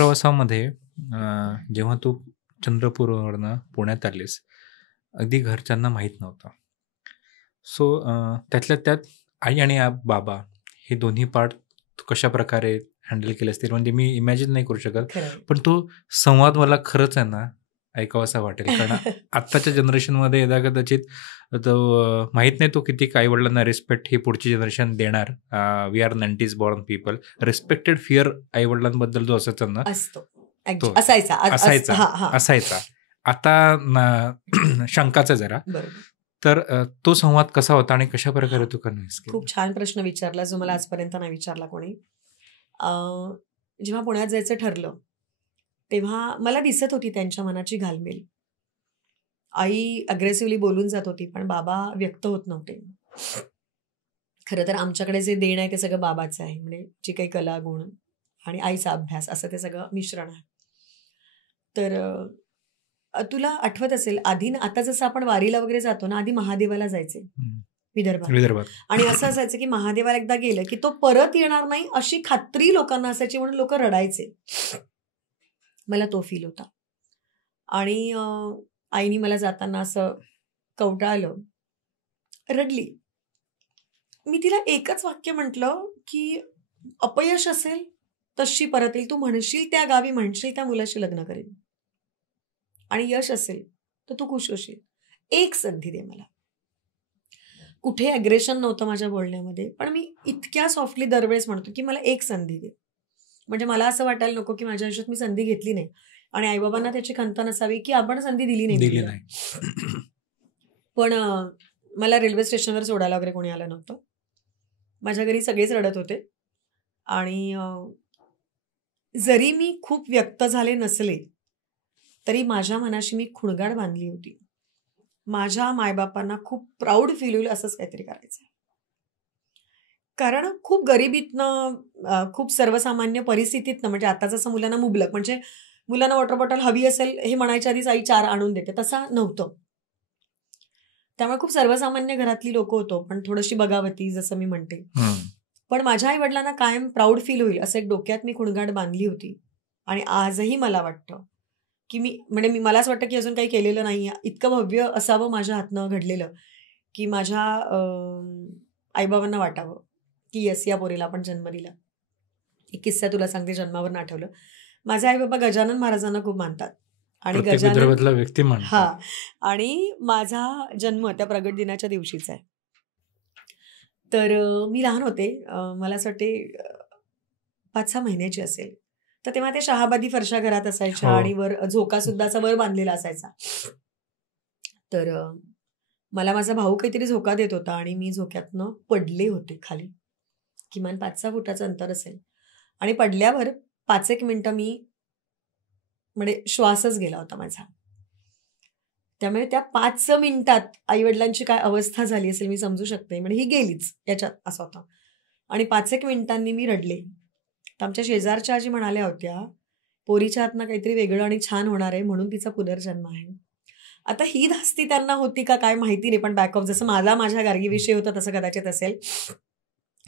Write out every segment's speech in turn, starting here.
प्रवासामध्ये जेव्हा तू चंद्रपूरवरनं पुण्यात आलीस, अगदी घरच्यांना माहीत नव्हतं. सो त्यातल्या त्यात आई आणि बाबा हे दोन्ही पार्ट तू कशाप्रकारे हँडल केले असतील म्हणजे मी इमॅजिन नाही करू शकत. खरंय. पण तो संवाद मला खरंच आहे ना ऐकावासा वाटेल. कारण आत्ताच्या जनरेशनमध्ये यदा कदाचित तो माहीत नाही तो किती आईवडिलांना रिस्पेक्ट ही पुढची जनरेशन देणार. We are 90s born people. Respected fear आईवडिलांबद्दल जो असायचा ना असतो तो असायचा. असायचा. आता शंकाचा जरा. बरोबर. तर तो संवाद कसा होता आणि कशा प्रकारे तू कन्व्हिन्स केला? खूप छान प्रश्न विचारला जो मला आजपर्यंत नाही विचारला कोणी. जेव्हा पुण्यात जायचं ठरलं तेव्हा मला दिसत होती त्यांच्या मनाची घालमेल. आई अग्रेसिव्हली बोलून जात होती पण बाबा व्यक्त होत नव्हते. खरं तर आमच्याकडे जे देण आहे ते सगळं बाबाचं आहे. म्हणजे जी काही कला गुण आणि आईचा अभ्यास असं ते सगळं मिश्रण आहे. तर तुला आठवत असेल आधी आता जसं आपण वारीला वगैरे जातो ना, आधी महादेवाला जायचे विदर्भात. आणि असं असायचं की महादेवाला एकदा गेलं की तो परत येणार नाही अशी खात्री लोकांना असायची म्हणून लोक रडायचे. मला तो फील होता. आणि आईनी मला जाताना असं कवटाळलं, रडली. मी तिला एकच वाक्य म्हटलं की अपयश असेल तशी परत येईल, तू म्हणशील त्या गावी म्हणशील त्या मुलाशी लग्न करेल, आणि यश असेल तर तू खुश होशील. एक संधी दे मला. कुठे अग्रेशन नव्हतं माझ्या बोलण्यामध्ये, पण मी इतक्या सॉफ्टली दरवेळेस म्हणतो की मला एक संधी दे. म्हणजे मला असं वाटायला नको की माझ्या आयुष्यात मी संधी घेतली नाही आणि आईबाबांना त्याची खंत नसावी की आपण संधी दिली नाही. पण मला रेल्वे स्टेशनवर सोडायला वगैरे कोणी आलं नव्हतं. माझ्या घरी सगळेच रडत होते आणि जरी मी खूप व्यक्त झाले नसले तरी माझ्या मनाशी मी खुणगाड बांधली होती. माझ्या मायबापांना खूप प्राऊड फील होईल असंच काहीतरी करायचं. कारण खूप गरिबीतनं, खूप सर्वसामान्य परिस्थितीतनं, म्हणजे आता जसं मुलांना मुबलक, म्हणजे मुलांना वॉटर बॉटल हवी असेल हे म्हणायच्या आधीच आई 4 आणून देते, तसा नव्हतं. त्यामुळे खूप सर्वसामान्य घरातली लोक होतो, पण थोडीशी बगावती जसं मी म्हणते. पण माझ्या आई वडिलांना कायम प्राऊड फील होईल असं एक डोक्यात मी खुणगाड बांधली होती. आणि आजही मला वाटतं की मी मलाच वाटतं की अजून काही केलेलं नाही. इतकं भव्य असावं माझ्या हातनं घडलेलं की माझ्या आईबाबांना वाटावं की यस, या पोरीला आपण जन्म दिला. एक किस्सा तुला सांगते, जन्मावरून आठवलं. माझे आई बाबा गजानन महाराजांना खूप मानतात आणि गजानन व्यक्ती आणि माझा जन्म त्या प्रगट दिनाच्या दिवशीचा आहे. तर मी लहान होते, मला असं वाटते 5-6 महिन्याची असेल. तर तेव्हा ते शहाबादी फरशा घरात असायच्या आणि वर झोका सुद्धा असा वर बांधलेला असायचा. तर मला माझा भाऊ काहीतरी झोका देत होता आणि मी झोक्यातनं पडले होते खाली. किमान 5-6 फुटाचं अंतर असेल. आणि पडल्यावर 5-1 मिनिटं मी म्हणजे श्वासच गेला होता माझा. त्यामुळे त्या 5 मिनिटात आईवडिलांची काय अवस्था झाली असेल मी समजू शकते. म्हणजे ही गेलीच याच्यात असं होतं. आणि 5-1 मिनिटांनी मी रडले. तर आमच्या शेजारच्या आजी म्हणाल्या होत्या, पोरीच्या हातनं काहीतरी वेगळं आणि छान होणार आहे म्हणून तिचा पुनर्जन्म आहे. आता ही धास्ती त्यांना होती का काय माहिती नाही, पण बॅकअप जसं माझ्या गार्गीविषयी होतं तसं कदाचित असेल,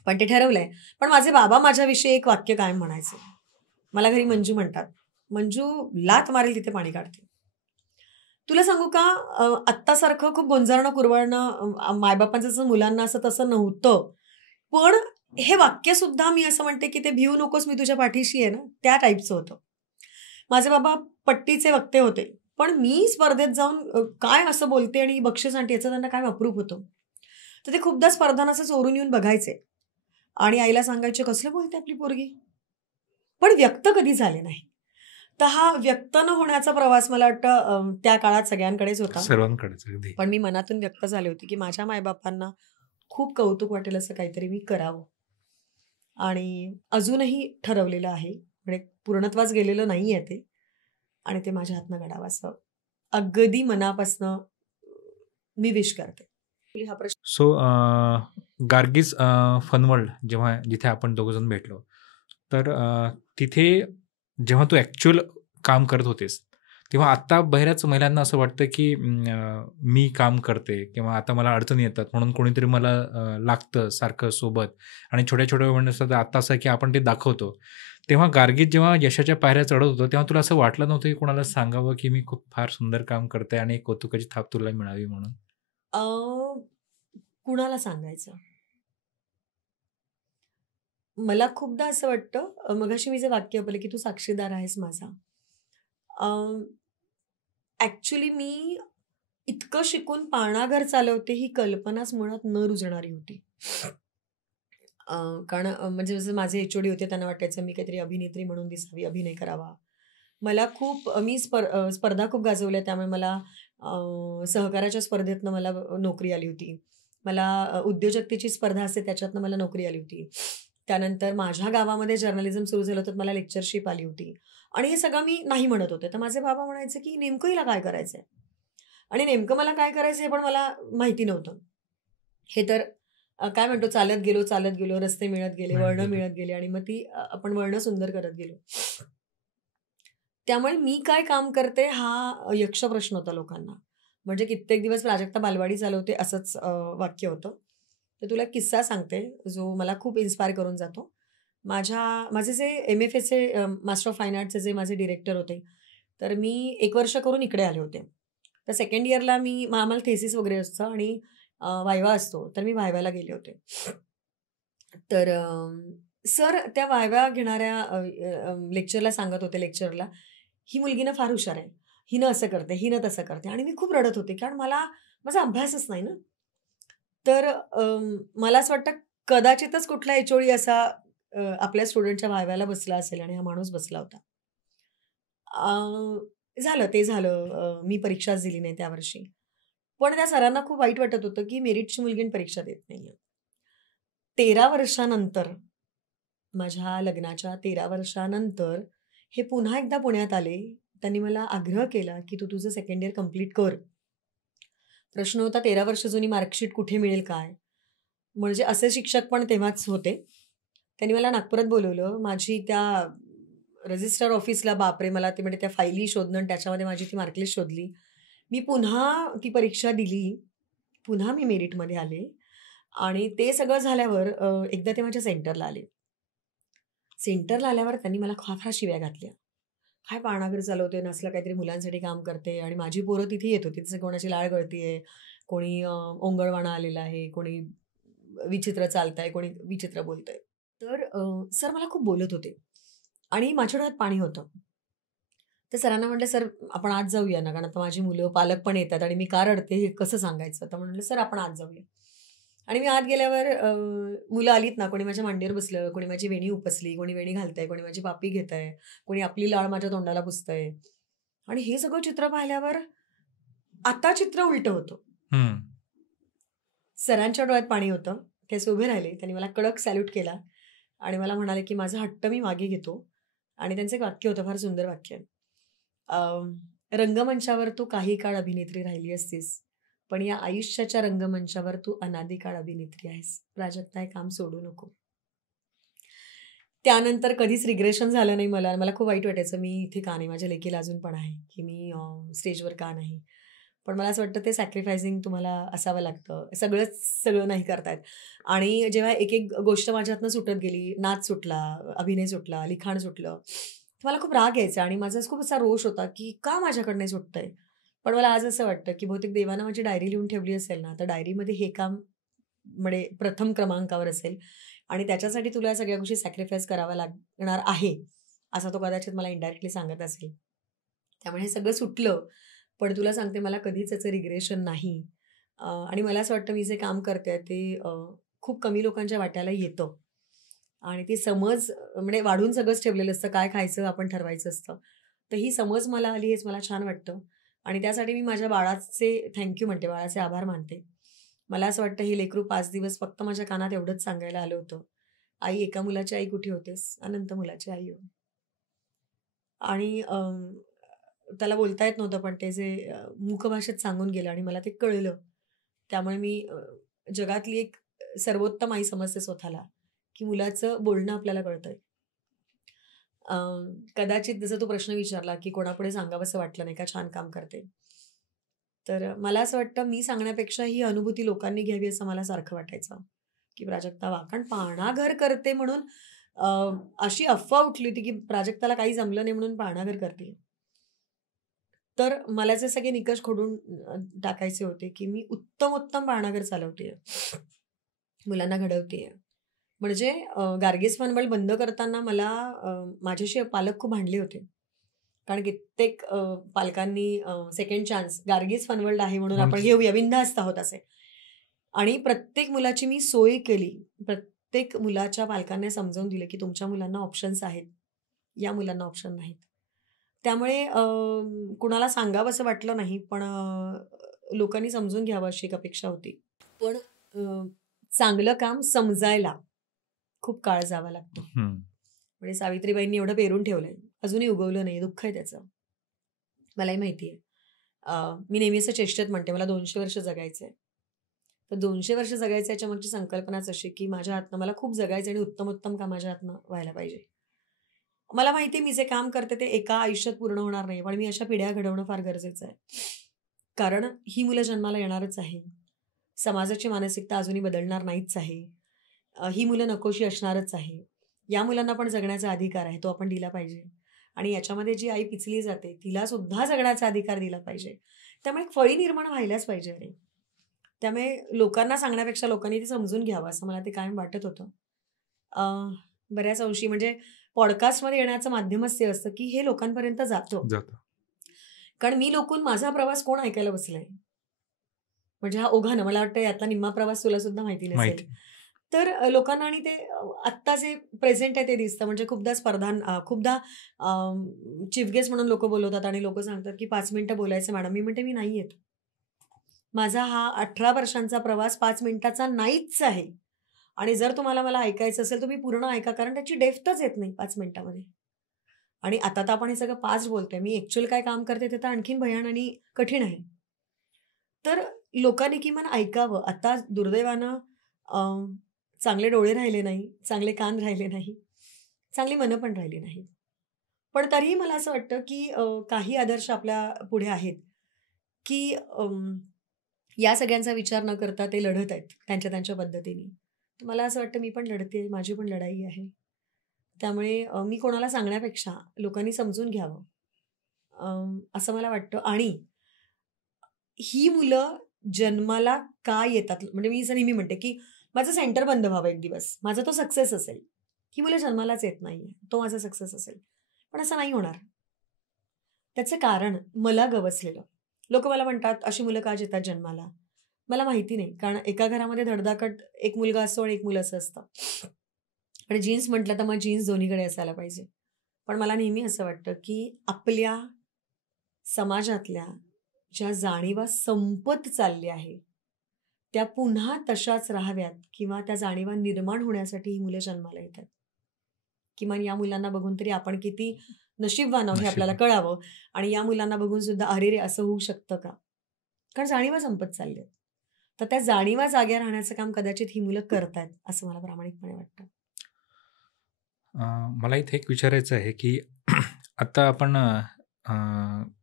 पण ते ठरवलंय. पण माझे बाबा माझ्याविषयी एक वाक्य कायम म्हणायचे. मला घरी मंजू म्हणतात. मंजू लात मारेल तिथे पाणी काढते. तुला सांगू का, आत्तासारखं खूप गोंजारणं कुरवाळणं मायबापांचं जसं मुलांना असं तसं नव्हतं. पण हे वाक्य सुद्धा मी असं म्हणते की ते भिवू नकोस, मी तुझ्या पाठीशी आहे ना, त्या टाईपचं होतं. माझे बाबा पट्टीचे वक्ते होते, पण मी स्पर्धेत जाऊन काय असं बोलते आणि बक्षीस आणते याचं त्यांना काय अप्रूप होतं. तर ते खूपदा स्पर्धांना असं चोरून येऊन बघायचे आणि आईला सांगायचे कसलं बोलते आपली पोरगी, पण व्यक्त कधी झाले नाही. तर हा व्यक्त न होण्याचा प्रवास मला वाटतं त्या काळात सगळ्यांकडेच होता, सर्वांकडेच. पण मी मनातून व्यक्त झाले होती की माझ्या मायबापांना खूप कौतुक वाटेल असं काहीतरी मी करावं. आणि अजूनही ठरवलेलं आहे, म्हणजे पूर्णत्वास गेलेलं नाही आहे ते, आणि ते माझ्या हातनं घडावं असं अगदी मनापासनं मी विश करते. हा प्रश्न. सो गार्गीज फन वर्ल्ड जेव्हा जिथे आपण दोघंजण भेटलो, तर तिथे जेव्हा तू ॲक्च्युअल काम करत होतेस तेव्हा आत्ता बऱ्याच महिलांना असं वाटतं, की मी काम करते किंवा आता मला अडचणी येतात म्हणून कोणीतरी मला लागतं सारखं सोबत आणि छोट्या-छोट्या म्हणण्याचं आता असं आहे, की आपण ते दाखवतो. तेव्हा गार्गीत जेव्हा यशाच्या पायऱ्या चढत होतं, तेव्हा तुला असं वाटलं नव्हतं, की कोणाला सांगावं, की मी खूप फार सुंदर काम करते आणि एक कौतुकाची थाप तुला मिळावी म्हणून? अ, कुणाला सांगायचं? मला खूपदा असं वाटतं, मगाशी मी जे वाक्य वापरलं, की तू साक्षीदार आहेस माझा. अ, ॲक्चुअली मी इतकं शिकून पाळणाघर चालवते ही कल्पनाच मुळात न रुजणारी होती. कारण म्हणजे जसं माझे एच-ओ-डी होते त्यांना वाटायचं मी काहीतरी अभिनेत्री म्हणून दिसावी, अभिनय करावा. मला खूप मी स्पर्धा खूप गाजवल्या त्यामुळे मला सहकाराच्या स्पर्धेतनं मला नोकरी आली होती. मला उद्योजकतेची स्पर्धा असते त्याच्यातनं मला नोकरी आली होती. त्यानंतर माझ्या गावामध्ये जर्नलिझम सुरू झालं तर मला लेक्चरशिप आली होती. आणि हे सगळं मी नाही म्हणत होते. तर माझे बाबा म्हणायचे, की "नेमकं हिला काय करायचंय?" आणि नेमकं मला काय करायचं हे पण मला माहिती नव्हतं. हे तर काय म्हणतो चालत गेलो, रस्ते मिळत गेले, मिळत वळणं गेले. मिळत गेली आणि मग ती आपण वळणं सुंदर करत गेलो. त्यामुळे मी काय काम करते हा यक्ष प्रश्न होता लोकांना. म्हणजे कित्येक दिवस प्राजक्ता बालवाडी चालवते असंच वाक्य होतं. तर तुला एक किस्सा सांगते, जो मला खूप इन्स्पायर करून जातो. माझे जे एम-एफ-एचे मास्टर ऑफ फाईन आर्ट्सचे जे माझे डिरेक्टर होते, तर मी 1 वर्ष करून इकडे आले होते. तर सेकंड इयरला आम्हाला थेसिस वगैरे असतं आणि वायवा असतो. तर मी वायवाला गेले होते. तर सर त्या वायवा घेणाऱ्या लेक्चरला सांगत होते लेक्चरला, "ही मुलगी ना फार हुशार आहे. हिनं असं करते, हिनं तसं करते." आणि मी खूप रडत होते, कारण माझा अभ्यासच नाही ना. तर मला असं वाटतं कदाचितच कुठला एच-ओ-डी असा आपल्या स्टुडंटच्या वायव्याला बसला असेल आणि हा माणूस बसला होता. झालं ते झालं. मी परीक्षाच दिली नाही त्या वर्षी. पण त्या सरांना खूप वाईट वाटत होतं, की मेरिटची मुलगी आणि परीक्षा देत नाहीये. 13 वर्षानंतर, माझ्या लग्नाच्या 13 वर्षानंतर हे पुन्हा एकदा पुण्यात आले. त्यांनी मला आग्रह केला, की "तू तुझं सेकंड इयर कंप्लीट कर." प्रश्न होता 13 वर्ष जुनी मार्कशीट कुठे मिळेल काय? म्हणजे असे शिक्षक पण तेव्हाच होते. त्यांनी मला नागपुरात बोलावलं. माझी त्या रजिस्टर ऑफिसला बापरे! मला ते म्हणजे त्या फायली शोधणं आणि त्याच्यामध्ये माझी ती मार्कलिस्ट शोधली. मी पुन्हा ती परीक्षा दिली. पुन्हा मी मेरिटमध्ये आले आणि ते सगळं झाल्यावर एकदा ते माझ्या सेंटरला आले. सेंटरला आल्यावर त्यांनी मला फार शिव्या घातल्या. "काय पाळणाघर चालवते आणि असलं काहीतरी मुलांसाठी काम करते." आणि माझी पोरं तिथे येत होती. जसं कोणाची लाळ गळतीये, कोणी ओंगळवाणा आलेला आहे, कोणी विचित्र चालतंय, कोणी विचित्र बोलतंय. तर सर मला खूप बोलत होते आणि माझ्या डोळ्यात पाणी होतं. तर सरांना म्हटलं, "सर आपण आज जाऊया ना, कारण आता माझी मुलं, पालक पण येतात आणि मी का रडते हे कसं सांगायचं?" तर म्हटलं, "सर आपण आज जाऊया." आणि मी आत गेल्यावर मुलं आलीत ना, कोणी माझ्या मांडीवर बसलं, कोणी माझी वेणी उपसली, कोणी वेणी घालतंय, कोणी माझी पापी घेतंय, कोणी आपली लाळ माझ्या तोंडाला पुसतंय. आणि हे सगळं चित्र पाहिल्यावर आता चित्र उलटं होतं. हं. सरांच्या डोळ्यात पाणी होतं. ते असे उभे राहिले. त्यांनी मला कडक सॅल्यूट केला आणि मला म्हणाले, की "माझा हट्ट मी मागे घेतो." आणि त्यांचं एक वाक्य होतं, फार सुंदर वाक्य. रंगमंचावर तू काही काळ अभिनेत्री राहिली असतीस, पण या आयुष्याच्या रंगमंचावर तू अनादी काळ अभिनेत्री आहेस. प्राजक्ता हे काम सोडू नको." त्यानंतर कधीच रिग्रेशन झालं नाही मला. मला खूप वाईट वाटायचं, मी इथे का नाही? माझ्या लेकीला अजून पण आहे, की मी स्टेजवर का नाही? पण मला असं वाटतं ते सॅक्रिफायसिंग तुम्हाला असावं लागतं. सगळं नाही करता येत. आणि जेव्हा एक-एक गोष्ट माझ्या हातनं सुटत गेली, नाच सुटला, अभिनय सुटला, लिखाण सुटलं, तर मला खूप राग यायचा आणि माझा खूप असा रोष होता, की का माझ्याकडनं हे सुटतंय? पण मला आज असं वाटतं, की बहुतेक देवानं माझी डायरी लिहून ठेवली असेल ना, तर डायरीमध्ये हे काम म्हणजे प्रथम क्रमांकावर असेल आणि त्याच्यासाठी तुला या सगळ्या गोष्टी सॅक्रिफाईस कराव्या लागणार आहे, असा तो कदाचित मला इनडायरेक्टली सांगत असेल. त्यामुळे हे सगळं सुटलं. पण तुला सांगते मला कधीच त्याचं रिग्रेशन नाही. आणि मला असं वाटतं मी जे काम करते ते खूप कमी लोकांच्या वाट्याला येतं. आणि ती समज म्हणजे वाढून सगळंच ठेवलेलं असतं. काय खायचं आपण ठरवायचं असतं. तर ही समज मला आली हेच मला छान वाटतं. आणि त्यासाठी मी माझ्या बाळाचे थँक म्हणते, बाळाचे आभार मानते. मला असं वाटतं हे लेकरू 5 दिवस फक्त माझ्या कानात एवढंच सांगायला आलं होतं. "आई, एका मुलाची आई कुठे होतेस? अनंत मुलाची आई हो." आणि त्याला बोलता येत नव्हतं, पण ते जे मूकभाषेत सांगून गेलं आणि मला ते कळलं. त्यामुळे मी जगातली एक सर्वोत्तम आई समजते स्वतःला, की मुलाचं बोलणं आपल्याला कळतंय. कदाचित जसं तू प्रश्न विचारला, की कोणापुढे सांगावसं वाटलं नाही का छान काम करते. तर मला असं वाटतं मी सांगण्यापेक्षा ही अनुभूती लोकांनी घ्यावी असं मला सारखं वाटायचं, की प्राजक्ता वाह! कारण पाळणाघर करते म्हणून अ, अशी अफवा उठली होती, की प्राजक्ताला काही जमलं नाही म्हणून पाळणाघर करते. तर मला जे सगळे निकष खोडून टाकायचे होते, की मी उत्तमोत्तम पाळणाघर चालवतेय. मुलांना घडवतेय. म्हणजे गार्गीज फन बंद करताना मला माझ्याशी पालक खूप भांडले होते. कारण कित्येक पालकांनी सेकंड चान्स गार्गीज फन आहे म्हणून आपण म्हणजे घेऊया, बिनधास्त आहोत असे. आणि प्रत्येक मुलाची मी सोय केली. प्रत्येक मुलाच्या पालकांना समजावून दिलं, की तुमच्या मुलांना ऑप्शन्स आहेत. या मुलांना ऑप्शन नाहीत. त्यामुळे कुणाला सांगावसं वाटलं नाही, पण लोकांनी समजून घ्यावं अशी एक अपेक्षा होती. पण चांगलं काम समजायला खूप काळ जावा लागतो. म्हणजे सावित्रीबाईंनी एवढं पेरून ठेवलंय. अजूनही उगवलं नाही. दुःख आहे त्याचं. मलाही माहिती आहे. मी नेहमी असं चेष्टेत म्हणते, मला 200 वर्ष जगायचंय. तर 200 वर्ष जगायचं याच्या मागची संकल्पनाच अशी, की माझ्या हातनं मला खूप जगायचं आणि उत्तमोत्तम काम माझ्या हातनं व्हायला पाहिजे. मला माहिती आहे मी जे काम करते ते एका आयुष्यात पूर्ण होणार नाही, पण मी अशा पिढ्या घडवणं फार गरजेचं आहे. कारण ही मुलं जन्माला येणारच आहे. समाजाची मानसिकता अजूनही बदलणार नाहीच आहे. ही मुलं नकोशी असणारच आहे. या मुलांना पण जगण्याचा अधिकार आहे, तो आपण दिला पाहिजे. आणि याच्यामध्ये जी आई पिचली जाते, तिला सुद्धा जगण्याचा अधिकार दिला पाहिजे. त्यामुळे एक फळी निर्माण व्हायलाच पाहिजे अरे. त्यामुळे लोकांना सांगण्यापेक्षा लोकांनी ते समजून घ्यावं असं मला ते कायम वाटत होतं. अ, बऱ्याच अंशी म्हणजे पॉडकास्टमध्ये येण्याचं माध्यमच ते असतं, की हे लोकांपर्यंत जातं. जातं. कारण मी लोकून माझा प्रवास कोण ऐकायला बसलाय? म्हणजे हा ओघानं मला वाटतं यातला निम्मा प्रवास तुला सुद्धा माहिती नसेल. माहिती. तर लोकांना आणि ते आत्ता जे प्रेझेंट आहे ते दिसतं. म्हणजे खूपदा खूपदा चीफ गेस्ट म्हणून लोकं बोलवतात आणि लोकं सांगतात, की 5 मिनिटं बोलायचं मॅडम. मी म्हणते मी नाही येत. माझा हा 18 वर्षांचा प्रवास 5 मिनिटाचा नाहीच आहे. आणि जर तुम्हाला मला ऐकायचं असेल, तुम्ही पूर्ण ऐका. कारण त्याची डेप्थच येत नाही 5 मिनिटामध्ये. आणि आता तर आपण हे सगळं फास्ट बोलतोय. मी ॲक्चुअल काय काम करते ते तर आणखीन भयान आणि कठीण आहे. तर लोकांनी किमान ऐकावं. आता दुर्दैवानं अ, चांगले डोळे राहिले नाही, चांगले कान राहिले नाही, चांगली मनं पण राहिली नाहीत. पण तरीही मला असं वाटतं, की काही आदर्श आपल्या पुढे आहेत, की या सगळ्यांचा विचार न करता ते लढत आहेत त्यांच्या त्यांच्या पद्धतीने. तर मला असं वाटतं मी पण लढते, माझी पण लढाई आहे. त्यामुळे मी कोणाला सांगण्यापेक्षा लोकांनी समजून घ्यावं असं मला वाटतं. आणि ही मुलं जन्माला का येतात? म्हणजे मी असं नेहमी म्हणते, की माझं सेंटर बंद व्हावं एक दिवस. माझा तो सक्सेस असेल. ही मुलं जन्मालाच येत नाहीये. तो माझा सक्सेस असेल. पण असं नाही होणार. त्याचं कारण मला गवसलेलं. लोकं मला म्हणतात, "अशी मुलं का येतात जन्माला?" मला माहिती नाही. कारण एका घरामध्ये धडधाकट एक मुलगा असतो आणि एक मुलं असतं. आणि जीन्स म्हटलं तर मग जीन्स दोन्हीकडे असायला पाहिजे. पण मला नेहमी असं वाटतं, की आपल्या समाजातल्या ज्या जाणीवा संपत चालल्या आहे, त्या पुन्हा तशाच राहाव्यात किंवा त्या जाणीवा निर्माण होण्यासाठी ही मुलं जन्माला येतात. किमान या मुलांना बघून तरी आपण किती नशीबवान आहोत हे आपल्याला नशीब. कळावं आणि या मुलांना बघून सुद्धा "अरे रे! असं होऊ शकतं का?" कारण जाणीवा संपत चालल्या आहेत. तर त्या जाणीवा जाग्या राहण्याचं काम कदाचित ही मुलं करतायत, असं मला प्रामाणिकपणे वाटतं. मला इथे एक विचारायचं आहे, की आता आपण अ,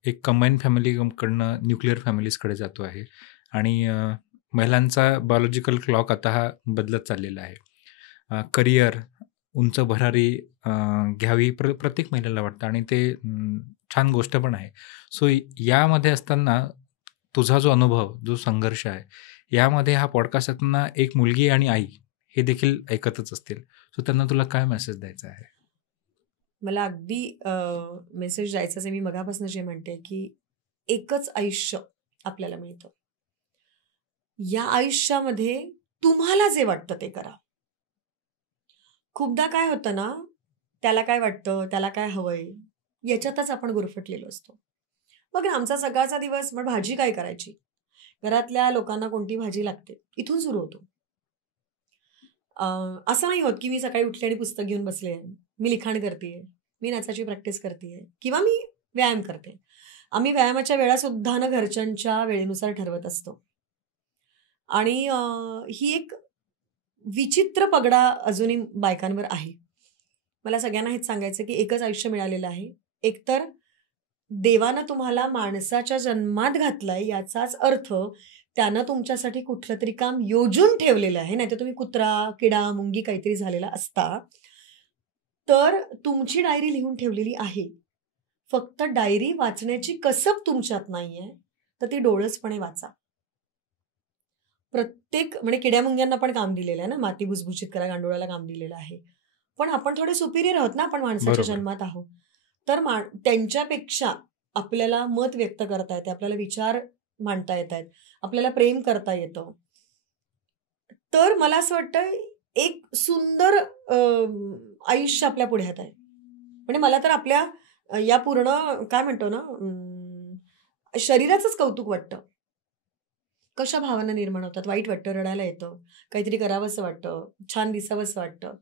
एक कंबाईन फॅमिलीकडनं न्यूक्लिअर फॅमिलीजकडे जातो आहे आणि महिलांचा बायोलॉजिकल क्लॉक आता हा बदलत चाललेला आहे. करिअर, उंच भरारी अ, घ्यावी प्रत्येक महिलेला वाटतं आणि ते छान गोष्ट पण आहे. सो यामध्ये असताना तुझा जो अनुभव, जो संघर्ष आहे, यामध्ये हा पॉडकास्ट ऐकताना एक मुलगी आणि आई हे देखील ऐकतच असतील. सो त्यांना तुला काय मेसेज द्यायचा आहे? मला अगदी मेसेज द्यायचाच आहे. मी मगापासून जे म्हणते, की एकच आयुष्य आपल्याला मिळतं. या आयुष्यामध्ये तुम्हाला जे वाटतं ते करा. खूपदा काय होतं ना, त्याला काय वाटतं, त्याला काय हवंय, याच्यातच आपण गुरफटलेलो असतो. बघ ना, आमचा सकाळचा दिवस मग भाजी काय करायची? घरातल्या लोकांना कोणती भाजी लागते, इथून सुरू होतो. अ, असं नाही होत, की मी सकाळी उठले आणि पुस्तक घेऊन बसले. मी लिखाण करतीये, मी नाचाची प्रॅक्टिस करतीये किंवा मी व्यायाम करते. आम्ही व्यायामाच्या वेळासुद्धा ना घरच्यांच्या वेळेनुसार ठरवत असतो. आणि ही एक विचित्र पगडा अजूनही बायकांवर आहे. मला सगळ्यांना हेच सांगायचं की एकच आयुष्य मिळालेलं आहे. एकतर देवानं तुम्हाला माणसाच्या जन्मात घातलाय याचाच अर्थ त्यानं तुमच्यासाठी कुठलं तरी काम योजून ठेवलेलं आहे. नाहीतर तुम्ही कुत्रा, किडा, मुंगी काहीतरी झालेला असता. तर तुमची डायरी लिहून ठेवलेली आहे. फक्त डायरी वाचण्याची कसब तुमच्यात नाहीये, तर ती डोळसपणे वाचा. प्रत्येक म्हणजे किड्या-मुंग्यांना पण काम दिलेलं आहे ना, माती भुसभुशीत करा, गांडोळाला काम दिलेलं आहे. पण आपण थोडे सुपिरियर आहोत ना, आपण माणसाच्या बरोबर. जन्मात आहोत. तर त्यांच्यापेक्षा आपल्याला मत व्यक्त करता येते, आपल्याला विचार मांडता येतायत, आपल्याला प्रेम करता येतं. तर मला असं वाटतं एक सुंदर आयुष्य आपल्या पुढ्यात आहे. म्हणजे मला तर आपल्या या पूर्ण काय म्हणतो ना शरीराचंच कौतुक वाटतं. कशा भावना निर्माण होतात, वाईट वाटतं, रडायला येतं, काहीतरी करावंसं वाटतं, छान दिसावंसं वाटतं.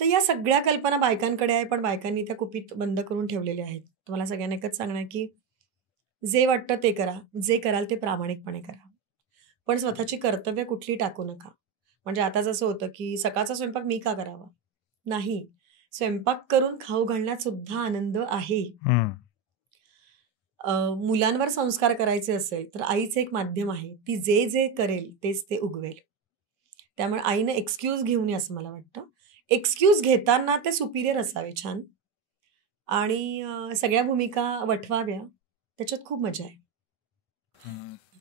तर या सगळ्या कल्पना बायकांकडे आहे, पण बायकांनी त्या कुपीत बंद करून ठेवलेल्या आहेत. तर मला सगळ्यांना एकच सांगणं आहे, की जे वाटतं ते करा. जे कराल ते प्रामाणिकपणे करा. पण स्वतःची कर्तव्य कुठली टाकू नका. म्हणजे आता जसं होतं, की सकाळचा स्वयंपाक मी का करावा? नाही. स्वयंपाक करून खाऊ घालण्यात सुद्धा आनंद आहे. हं. मुलांवर संस्कार करायचे असेल, तर आईचं एक माध्यम आहे. ती जे करेल तेच ते उगवेल. त्यामुळे आईनं एक्सक्यूज घेऊ नये असं मला वाटतं. एक्सक्यूज घेताना ते सुपिरियर असावे छान आणि सगळ्या भूमिका वठवाव्या. त्याच्यात खूप मजा आहे.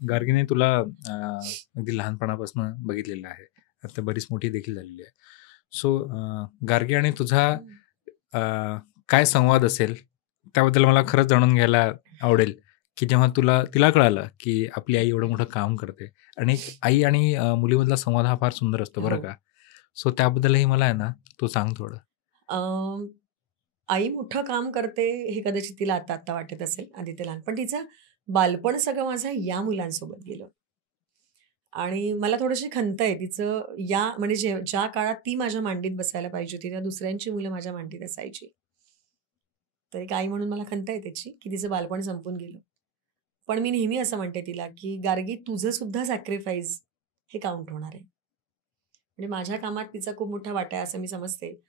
गार्गीने तुला अगदी लहानपणापासून बघितलेलं आहे. आता बरीच मोठी देखील झालेली आहे. सो गार्गी आणि तुझा अ, काय संवाद असेल त्याबद्दल मला खरंच जाणून घ्यायला आवडेल, की जेव्हा तिला कळालं की आपली आई एवढं मोठं काम करते आणि एक आई आणि मुलीमधला संवाद हा फार सुंदर असतो बरं हो. का. सो त्याबद्दलही मला आहे ना तू सांग थोडं. अं, आई मोठं काम करते हे कदाचित तिला आता वाटत असेल. आधी ते लहान. पण तिचं बालपण सगळं माझं या मुलांसोबत गेलं. आणि मला थोडीशी खंत आहे तिचं या म्हणजे ज्या काळात ती माझ्या मांडीत बसायला पाहिजे होती, त्या दुसऱ्यांची मुलं माझ्या मांडीत असायची. तर एक आई म्हणून मला खंत आहे त्याची, की तिचं बालपण संपून गेलं. पण मी नेहमी असं म्हणते तिला, की "गार्गी तुझं सुद्धा सॅक्रिफाईस हे काउंट होणार आहे." म्हणजे माझ्या कामात तिचा खूप मोठा वाटा आहे असं मी समजते.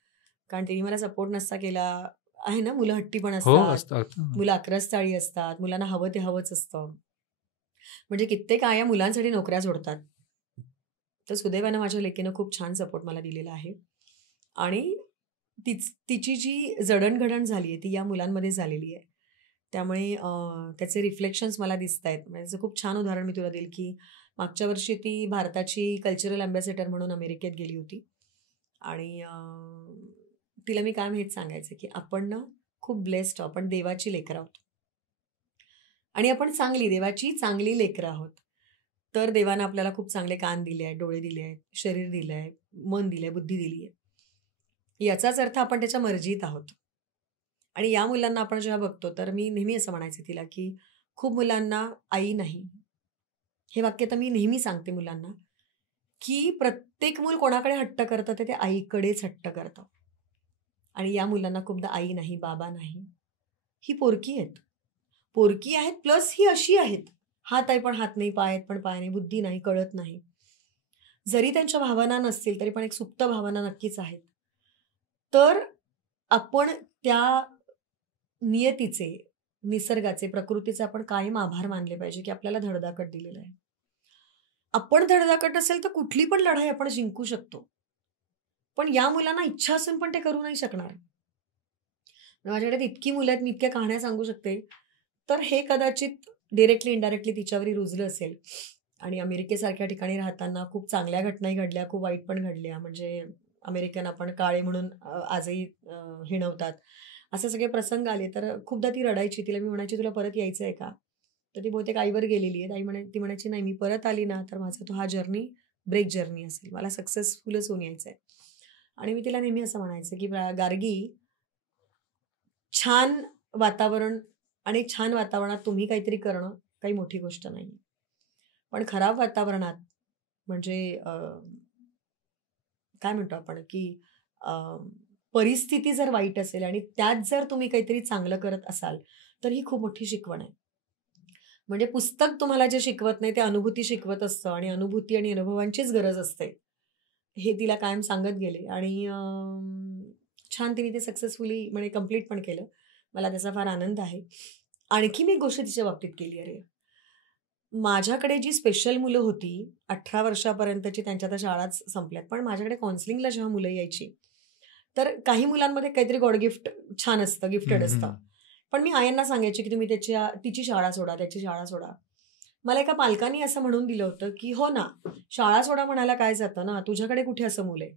कारण तिने मला सपोर्ट नसता केला आहे ना, मुलं हट्टी पण हो, असतात, असतं ना. मुलं अकरास्थाळी असतात, मुलांना हवं ते हवंच असतं. म्हणजे कित्येक आया मुलांसाठी नोकऱ्या सोडतात. तर सुदैवानं माझ्या लेकीनं खूप छान सपोर्ट मला दिलेला आहे. आणि तिची जी जडणघडण झाली आहे, ती या मुलांमध्ये झालेली आहे. त्यामुळे त्याचे रिफ्लेक्शन्स मला दिसतायत. म्हणजे त्याचं खूप छान उदाहरण मी तुला देईल, की मागच्या वर्षी ती भारताची कल्चरल अँबॅसेडर म्हणून अमेरिकेत गेली होती. आणि तिला मी कायम हेच सांगायचे, की आपण ना खूप ब्लेस्ड आहोत. आपण देवाची लेकरं आहोत. आणि आपण देवाची चांगली लेकरं आहोत. तर देवानं आपल्याला खूप चांगले कान दिले आहेत, डोळे दिले आहेत, शरीर दिलं आहे, मन दिलंय, बुद्धी दिली आहे. याचाच अर्थ आपण त्याच्या मर्जीत आहोत. आणि या मुलांना आपण जेव्हा बघतो, तर मी नेहमी असं म्हणायचे तिला, की खूप मुलांना आई नाही. हे वाक्य तर मी नेहमी सांगते मुलांना, की प्रत्येक मूल कोणाकडे हट्ट करतं, तर ते आईकडेच हट्ट करतं. आणि या मुलांना खूपदा आई नाही, बाबा नाही. ही पोरकी आहेत. पोरकी आहेत प्लस ही अशी आहेत. हात आहे पण हात नाही, पाय आहेत पण पाय नाही, बुद्धी नाही, कळत नाही. जरी त्यांच्या भावना नसतील, तरी पण एक सुप्त भावना नक्कीच आहेत. तर आपण त्या नियतीचे, निसर्गाचे, प्रकृतीचे आपण कायम आभार मानले पाहिजे, की आपल्याला धडधाकट दिलेलं आहे. आपण धडधाकट असेल, तर कुठली पण लढाई आपण जिंकू शकतो. पण या मुलांना इच्छा असून पण ते करू नाही शकणार. माझ्याकडे इतकी मुलं आहेत, मी इतक्या कहाण्या सांगू शकते. तर हे कदाचित डायरेक्टली, इनडायरेक्टली तिच्यावरही रुजलं असेल. आणि अमेरिकेसारख्या ठिकाणी राहताना खूप चांगल्या घटनाही घडल्या, खूप वाईट पण घडल्या. म्हणजे अमेरिकन आपण काळे म्हणून आजही हिणवतात. असे सगळे प्रसंग आले, तर खूपदा ती रडायची. तिला मी म्हणायची, "तुला परत यायचं आहे का?" तर ती बहुतेक आईवर गेलेली आहे. ती म्हणायची, "नाही, मी परत आली ना, तर माझा तो हा जर्नी ब्रेक जर्नी असेल. मला सक्सेसफुलच होऊन यायचं आहे." आणि मी तिला नेहमी असं म्हणायचं, की "गार्गी, छान वातावरण आणि छान वातावरणात तुम्ही काहीतरी करणं काही मोठी गोष्ट नाही. पण खराब वातावरणात म्हणजे काय म्हणतो आपण, की अ, परिस्थिती जर वाईट असेल आणि त्यात जर तुम्ही काहीतरी चांगलं करत असाल, तर ही खूप मोठी शिकवण आहे. म्हणजे पुस्तक तुम्हाला जे शिकवत नाही, ते अनुभूती शिकवत असतं आणि अनुभूती आणि अनुभवांचीच गरज असते. हे तिला कायम सांगत गेले आणि छान तिने ते सक्सेसफुली म्हणजे कंप्लीट पण केलं. मला त्याचा फार आनंद आहे. आणखी मी एक गोष्ट तिच्या बाबतीत केली अरे, माझ्याकडे जी स्पेशल मुलं होती 18 वर्षापर्यंतची त्यांच्या तर शाळाच संपल्यात. पण माझ्याकडे काउन्सिलिंगला जेव्हा मुलं यायची, तर काही मुलांमध्ये काहीतरी गॉड गिफ्ट छान असतं, गिफ्टेड हं, असतं. हं. पण मी आयांना सांगायचे, की तुम्ही तिची शाळा सोडा, त्याची शाळा सोडा. मला एका पालकांनी असं म्हणून दिलं होतं, की "हो ना, शाळा सोडा म्हणायला काय जातं ना, तुझ्याकडे कुठे असं मूल आहे?"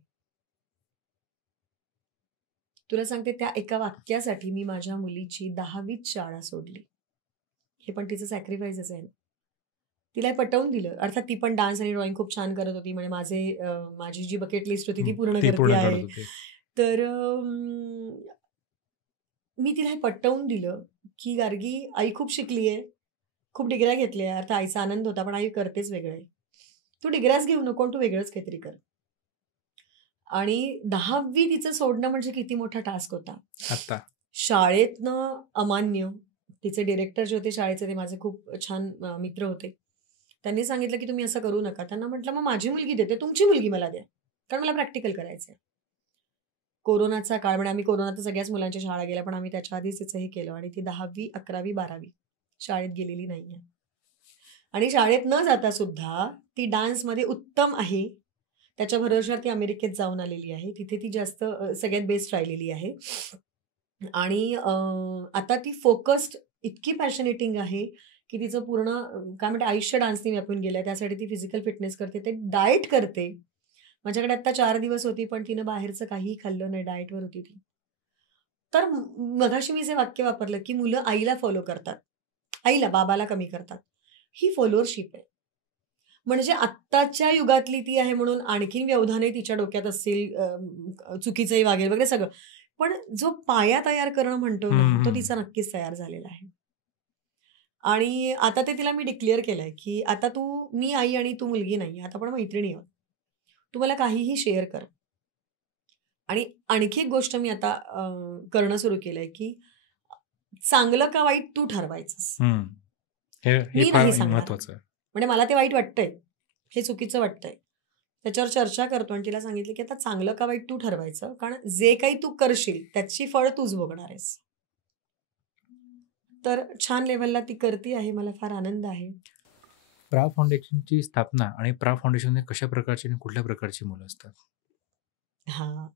तुला सांगते त्या एका वाक्यासाठी मी माझ्या मुलीची 10वीत शाळा सोडली. हे पण तिचं सॅक्रिफाईसच आहे ना. तिला हे पटवून दिलं. अर्थात ती पण डान्स आणि ड्रॉइंग खूप छान करत होती. म्हणजे माझी जी बकेट लिस्ट होती ती पूर्ण ती करते पूर्ण करत आहे. होते. तर मी तिला हे पटवून दिलं, की "गार्गी, आई खूप शिकली आहे. खूप डिग्र्या घेतल्या. अर्थात आईचा आनंद होता, पण आई करतेच वेगळं आहे. तू डिग्र्याच घेऊ नको आणि तू वेगळंच काहीतरी कर." आणि 10वी तिचं सोडणं म्हणजे किती मोठा टास्क होता. आत्ता. शाळेतनं अमान्य, तिचे डिरेक्टर जे होते शाळेचे ते माझे खूप छान मित्र होते. त्यांनी सांगितलं, की "तुम्ही असं करू नका." त्यांना म्हटलं, "मग माझी मुलगी देते, तुमची मुलगी मला द्या." कारण मला प्रॅक्टिकल करायचंय. कोरोनाचा काळ म्हणजे आम्ही कोरोनात सगळ्याच मुलांच्या शाळा गेल्या, पण आम्ही त्याच्या आधीच तिचं हे केलं आणि ती 10वी, 11वी, 12वी शाळेत गेलेली नाहीये. आणि शाळेत न जाता सुद्धा ती डान्समध्ये उत्तम आहे. त्याच्या भरवशावर ती अमेरिकेत जाऊन आलेली आहे. तिथे ती जास्त सगळ्यात बेस्ट राहिलेली आहे. आणि आता ती फोकस्ड इतकी पॅशनेटिंग आहे, की तिचं पूर्ण काय म्हणते आयुष्य डान्सने व्यापून गेलंय. त्यासाठी ती फिजिकल फिटनेस करते, ते डाएट करते. माझ्याकडे आत्ता 4 दिवस होती, पण तिनं बाहेरचं काहीही खाल्लं नाही, डाएटवर होती ती. तर मगाशी मी जे वाक्य वापरलं, की मुलं आईला फॉलो करतात. आईला, बाबाला कमी करतात. ही फॉलोअरशिप आहे. म्हणजे आत्ताच्या युगातली ती आहे म्हणून आणखीन व्यवधाने तिच्या डोक्यात असतील, चुकीचंही वागेल वगैरे सगळं. पण जो पाया तयार करणं म्हणतो ना, हं, तो हं. तिचा नक्कीच तयार झालेला आहे. आणि आता ते तिला मी डिक्लेअर केलंय, की आता मी आई आणि तू मुलगी नाहीये. आता आपण मैत्रिणी आहोत. तू मला काहीही शेअर कर. आणि आणखी एक गोष्ट मी आता करणं सुरू केलंय, की चांगलं का वाईट तू ठरवायचंस. हं. हे मी फार नाही सांगणार. महत्वाचं आहे. म्हणजे मला ते वाईट वाटतंय. हे चुकीचं वाटतंय. त्याच्यावर चर्चा करतो आणि तिला सांगितलं, की आता चांगलं का वाईट तू ठरवायचं. कारण जे काही तू करशील त्याची फळं तूच भोगणार आहेस. तर छान लेव्हलला ती करती आहे. मला फार आनंद आहे. प्रा फाउंडेशनची स्थापना आणि प्रा फाउंडेशनमध्ये कशा प्रकारची आणि कुठल्या प्रकारची मुलं असतात? हां.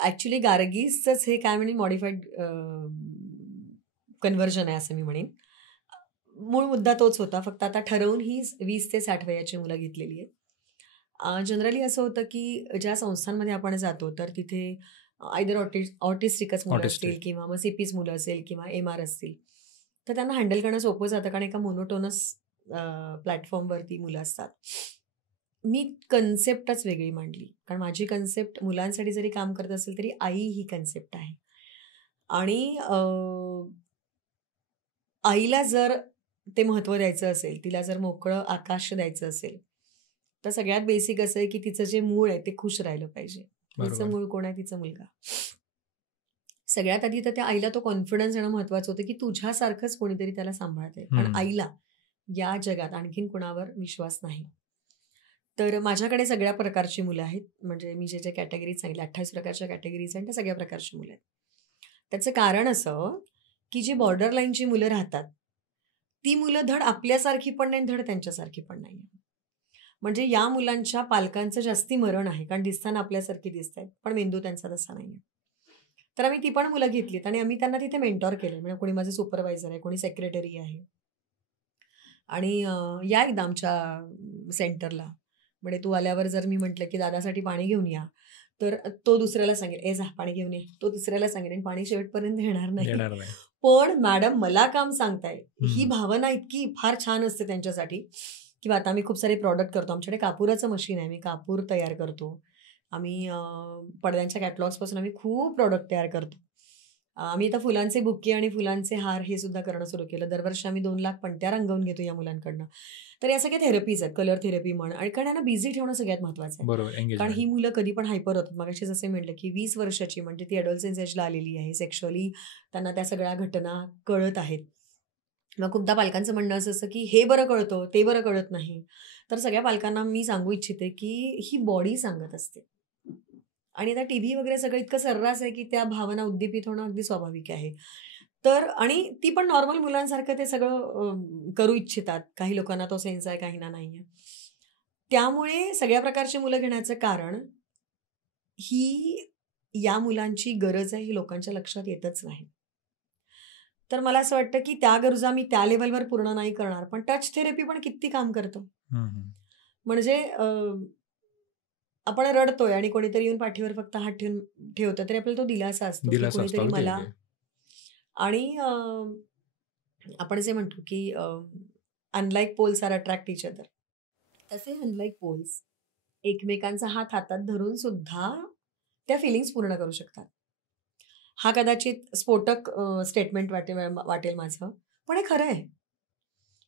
ॲक्चुअली गार्गीजचंच हे काय म्हणेन मॉडिफाईड कन्व्हर्जन आहे असं मी म्हणेन. मूळ मुद्दा तोच होता. फक्त आता ठरवून ही 20 ते 60 वयाची मुलं घेतलेली आहेत. जनरली असं होतं, की ज्या संस्थांमध्ये आपण जातो, तर तिथे आयदर ऑटिस्टिकच मुलं असतील ऑटिस्टिक. किंवा मग सीपीज मुलं असेल किंवा एम-आर असतील. तर त्यांना हँडल करणं सोपं जातं कारण एका मोनोटोनस प्लॅटफॉर्मवरती मुलं असतात. मी कन्सेप्टच वेगळी मांडली. कारण माझी कन्सेप्ट मुलांसाठी जरी काम करत असेल, तरी आई ही कन्सेप्ट आहे. आणि आईला जर ते महत्त्व द्यायचं असेल, तिला जर मोकळं आकाश द्यायचं असेल, तर सगळ्यात बेसिक असं आहे, की तिचं जे मूळ आहे ते खुश राहिलं पाहिजे. तिचं बरोबर. मूळ कोण आहे? तिचा मुलगा. सगळ्यात आधी तर त्या आईला तो कॉन्फिडन्स देणं महत्त्वाचं होतं, की तुझ्यासारखंच कोणीतरी त्याला सांभाळतंय. कारण हं. आईला या जगात आणखीन कुणावर विश्वास नाही. तर माझ्याकडे सगळ्या प्रकारची मुलं आहेत. म्हणजे मी जे कॅटेगरीज सांगितल्या 28 प्रकारच्या कॅटेगरीज आहेत, त्या सगळ्या प्रकारची मुलं आहेत. त्याचं कारण असं, की जी बॉर्डर लाईनची मुलं राहतात, ती मुलं धड आपल्यासारखी पण नाही, धड त्यांच्यासारखी पण नाही. म्हणजे या मुलांच्या पालकांचं जास्ती मरण आहे. कारण दिसताना आपल्यासारखी दिसतायत, पण मेंदू त्यांचा तसा नाहीये. तर आम्ही ती पण मुलं घेतलीत आणि आम्ही त्यांना तिथे मेंटॉर केलंय. म्हणजे कोणी माझे सुपरवायझर आहे, कोणी सेक्रेटरी आहे. आणि या एकदा आमच्या सेंटरला. म्हणजे तू आल्यावर जर मी म्हटलं, की दादासाठी पाणी घेऊन या, तर तो दुसऱ्याला सांगेल, "ए जा पाणी घेऊन ये." तो तिसऱ्याला सांगेल आणि पाणी शेवटपर्यंत येणार नाही. येणार नाही. पण मॅडम मला काम सांगताय, ही हं. भावना इतकी फार छान असते त्यांच्यासाठी, किंवा आता आम्ही खूप सारे प्रॉडक्ट करतो. आमच्याकडे कापुराचं मशीन आहे. आम्ही कापूर तयार करतो. आम्ही पडद्यांच्या कॅटलॉग्सपासून आम्ही खूप प्रॉडक्ट तयार करतो. आम्ही आता फुलांचे बुके आणि फुलांचे हार हे सुद्धा करणं सुरू केलं. दरवर्षी आम्ही 2 लाख पणत्या रंगवून घेतो या मुलांकडनं. तर या सगळ्या थेरपीज आहेत. कलर थेरपी म्हण आणि कारण यांना बिझी ठेवणं सगळ्यात महत्त्वाचं आहे. बरोबर. कारण ही एंगेजमेंट. मुलं कधी पण हायपर होतात. मगाशी जसे म्हटलं, की 20 वर्षाची म्हणजे ती एडोलसन्स एजला आलेली आहे. सेक्शुअली त्यांना त्या सगळ्या घटना कळत आहेत. मग खूपदा पालकांचं म्हणणं असं असतं, की हे बरं कळतं, ते बरं कळत नाही. तर सगळ्या पालकांना मी सांगू इच्छिते, की ही बॉडी सांगत असते. आणि आता टीव्ही वगैरे सगळं इतकं सर्रास आहे की त्या भावना उद्दीपित होणं अगदी स्वाभाविक आहे. तर आणि ती पण नॉर्मल मुलांसारखं ते सगळं करू इच्छितात. काही लोकांना तो सेन्स आहे, काहींना नाहीये. त्यामुळे सगळ्या प्रकारची मुलं घेण्याचं कारण ही या मुलांची गरज आहे ही लोकांच्या लक्षात येतच नाही. तर मला असं वाटतं की त्या गरजा मी त्या लेव्हलवर पूर्ण नाही करणार. पण टच थेरपी पण किती काम करतं. हं, हं. म्हणजे आपण रडतोय आणि कोणीतरी येऊन पाठीवर फक्त हात ठेवतं तरी आपल्याला तो दिलासा असतो की दिलासा असतो. कोणीतरी अगदी, मला अगदी. आणि आपण जे म्हणतो की unlike poles are attract each other. तसे अनलाईक पोल्स एकमेकांचा हात हातात धरून सुद्धा त्या फिलिंग्स पूर्ण करू शकतात. हा कदाचित स्फोटक स्टेटमेंट वाटेल माझं, पण हे खरं आहे.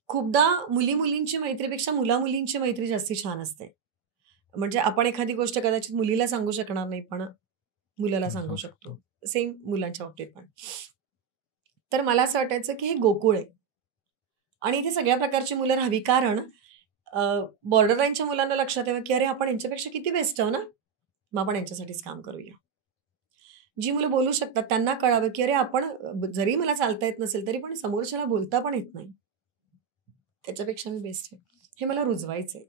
खूपदा मुली-मुलींची मैत्रीपेक्षा मुला-मुलींची मैत्री जास्ती छान असते. म्हणजे आपण एखादी गोष्ट कदाचित मुलीला सांगू शकणार नाही, पण मुलाला सांगू सांगू शकतो. शकतो. सेम मुलांच्या बाबतीत पण. तर मला असं वाटायचं की हे गोकुळ आहे आणि इथे सगळ्या प्रकारची मुलं राहावी. कारण बॉर्डर लाईनच्या मुलांना लक्षात यावं की अरे आपण यांच्यापेक्षा किती बेस्ट आहोत ना, मग आपण यांच्यासाठीच काम करूया. जी मुलं बोलू शकतात त्यांना कळावं की अरे आपण जरी मला चालता येत नसेल तरी पण समोरच्याला बोलता पण येत नाही. त्याच्यापेक्षा मी बेस्ट आहे. हे मला रुजवायचंय.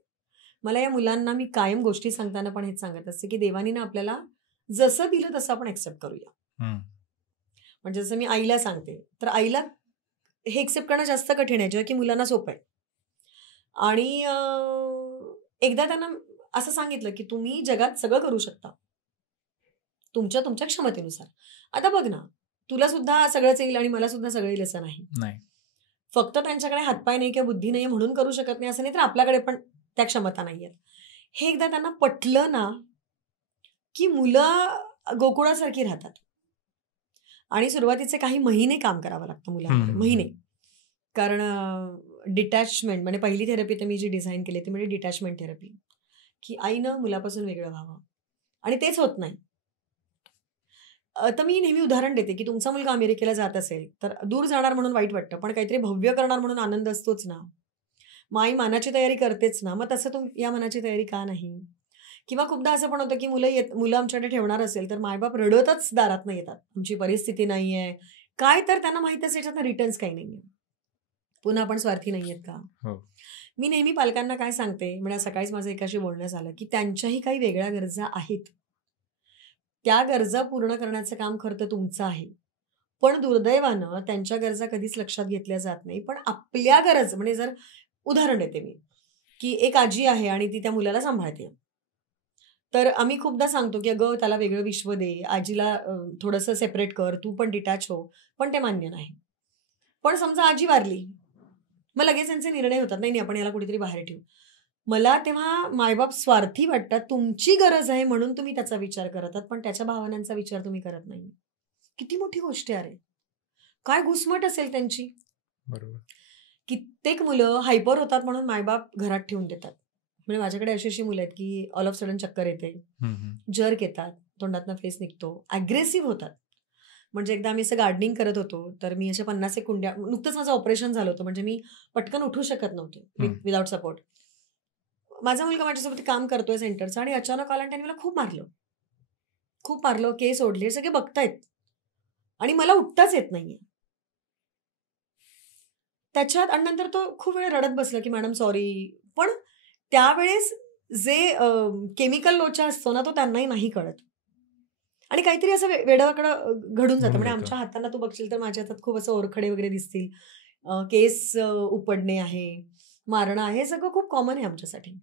मला या मुलांना मी कायम गोष्टी सांगताना पण हेच सांगत असते की देवानी ना आपल्याला जसं दिलं तसं आपण एक्सेप्ट करूया. हं. म्हणजे जसं मी आईला सांगते, तर आईला हे एक्सेप्ट करणं जास्त कठीण आहे, जेव्हा की मुलांना सोपं आहे. आणि एकदा त्यांना असं सांगितलं की तुम्ही जगात सगळं करू शकता. तुमच्या तुमच्या क्षमतेनुसार. आता बघ ना, तुला सुद्धा सगळंच येईल आणि मला सुद्धा सगळं येईल असं नाही. नाही. फक्त त्यांच्याकडे हातपाय नाही किंवा बुद्धी नाहीये म्हणून करू शकत नाही असं नाही, तर आपल्याकडे पण त्या क्षमता नाहीयेत. हे एकदा त्यांना पटलं ना, की मुलं गोकुळासारखी राहतात. आणि सुरुवातीचे काही महिने काम करावं लागतं हं, मुलांवर, हं, महिने. हं. कारण डिटॅचमेंट म्हणजे पहिली थेरपी तर मी जी डिझाइन केली ती म्हणजे डिटॅचमेंट थेरपी, की आईनं मुलापासून वेगळं व्हावं आणि तेच होत नाही. तर मी नेहमी उदाहरण देते, की तुमचा मुलगा अमेरिकेला जात असेल, तर दूर जाणार म्हणून वाईट वाटतं, पण काहीतरी भव्य करणार म्हणून आनंद असतोच ना. मग आई मानाची तयारी करतेच ना, मग तसं या मनाची तयारी का नाही? किंवा खूपदा असं पण होतं, की मुलं आमच्याकडे ठेवणार असेल, तर मायबाप रडतच दारातनं येतात. आमची परिस्थिती नाहीये. काय तर त्यांना माहीत असेल याच्यातनं रिटर्न्स काही नाहीये. पुन्हा आपण स्वार्थी नाहीयेत का? हो. मी नेहमी पालकांना काय सांगते, म्हणजे सकाळीच माझं एकाशी बोलणं झालं, की त्यांच्याही काही वेगळ्या गरजा आहेत. त्या गरजा पूर्ण करण्याचं काम खरं तर तुमचं आहे. पण दुर्दैवानं त्यांच्या गरजा कधीच लक्षात घेतल्या जात नाही. पण आपल्या गरज म्हणजे जर उदाहरण देते मी, की एक आजी आहे आणि ती त्या मुलाला सांभाळते. तर आम्ही खूपदा सांगतो, की "अगं त्याला वेगळं विश्व दे, आजीला थोडंसं सेपरेट कर, तू पण डिटॅच हो." पण ते मान्य नाही. पण समजा आजी वारली, मग लगेच त्यांचे निर्णय होतात, "नाही, नाही आपण याला कुठेतरी बाहेर ठेवू." मला तेव्हा मायबाप स्वार्थी वाटतात. तुमची गरज आहे म्हणून तुम्ही त्याचा विचार करत आहात, पण त्याच्या भावनांचा विचार तुम्ही करत नाही. किती मोठी गोष्ट आहे अरे! काय घुसमट असेल त्यांची. बरोबर. कित्येक मुलं हायपर होतात म्हणून मायबाप घरात ठेवून देतात. म्हणजे माझ्याकडे अशी मुलं आहेत, की ऑल ऑफ सडन चक्कर येते, हं, हं. जर्क येतात, तोंडातनं फेस निघतो, अग्रेसिव्ह होतात. म्हणजे एकदा आम्ही असं गार्डनिंग करत होतो, तर मी अशा 50 एक कुंड्या नुकतंच माझं ऑपरेशन झालं होतं, म्हणजे मी पटकन उठू शकत नव्हते हं. Without support. माझा मुलगा माझ्यासोबत काम करतोय सेंटरचा आणि अचानक आला आणि त्याने मला खूप मारलं. खूप मारलं, केस ओढले, सगळे बघतायत आणि मला उठताच येत नाहीये. त्याच्यात आणि नंतर तो खूप वेळ रडत बसला, की "मॅडम सॉरी." पण त्यावेळेस जे केमिकल लोचा असतो ना, तो त्यांनाही नाही कळत. आणि काहीतरी असं वेडं-वाकडं घडून जातं. होऊन म्हणजे जातं. आमच्या हातांना तू बघशील तर माझ्या हातात खूप असं ओरखडे वगैरे दिसतील. केस उपडणे आहे, मारणं आहे, हे सगळं खूप कॉमन आहे आमच्यासाठी.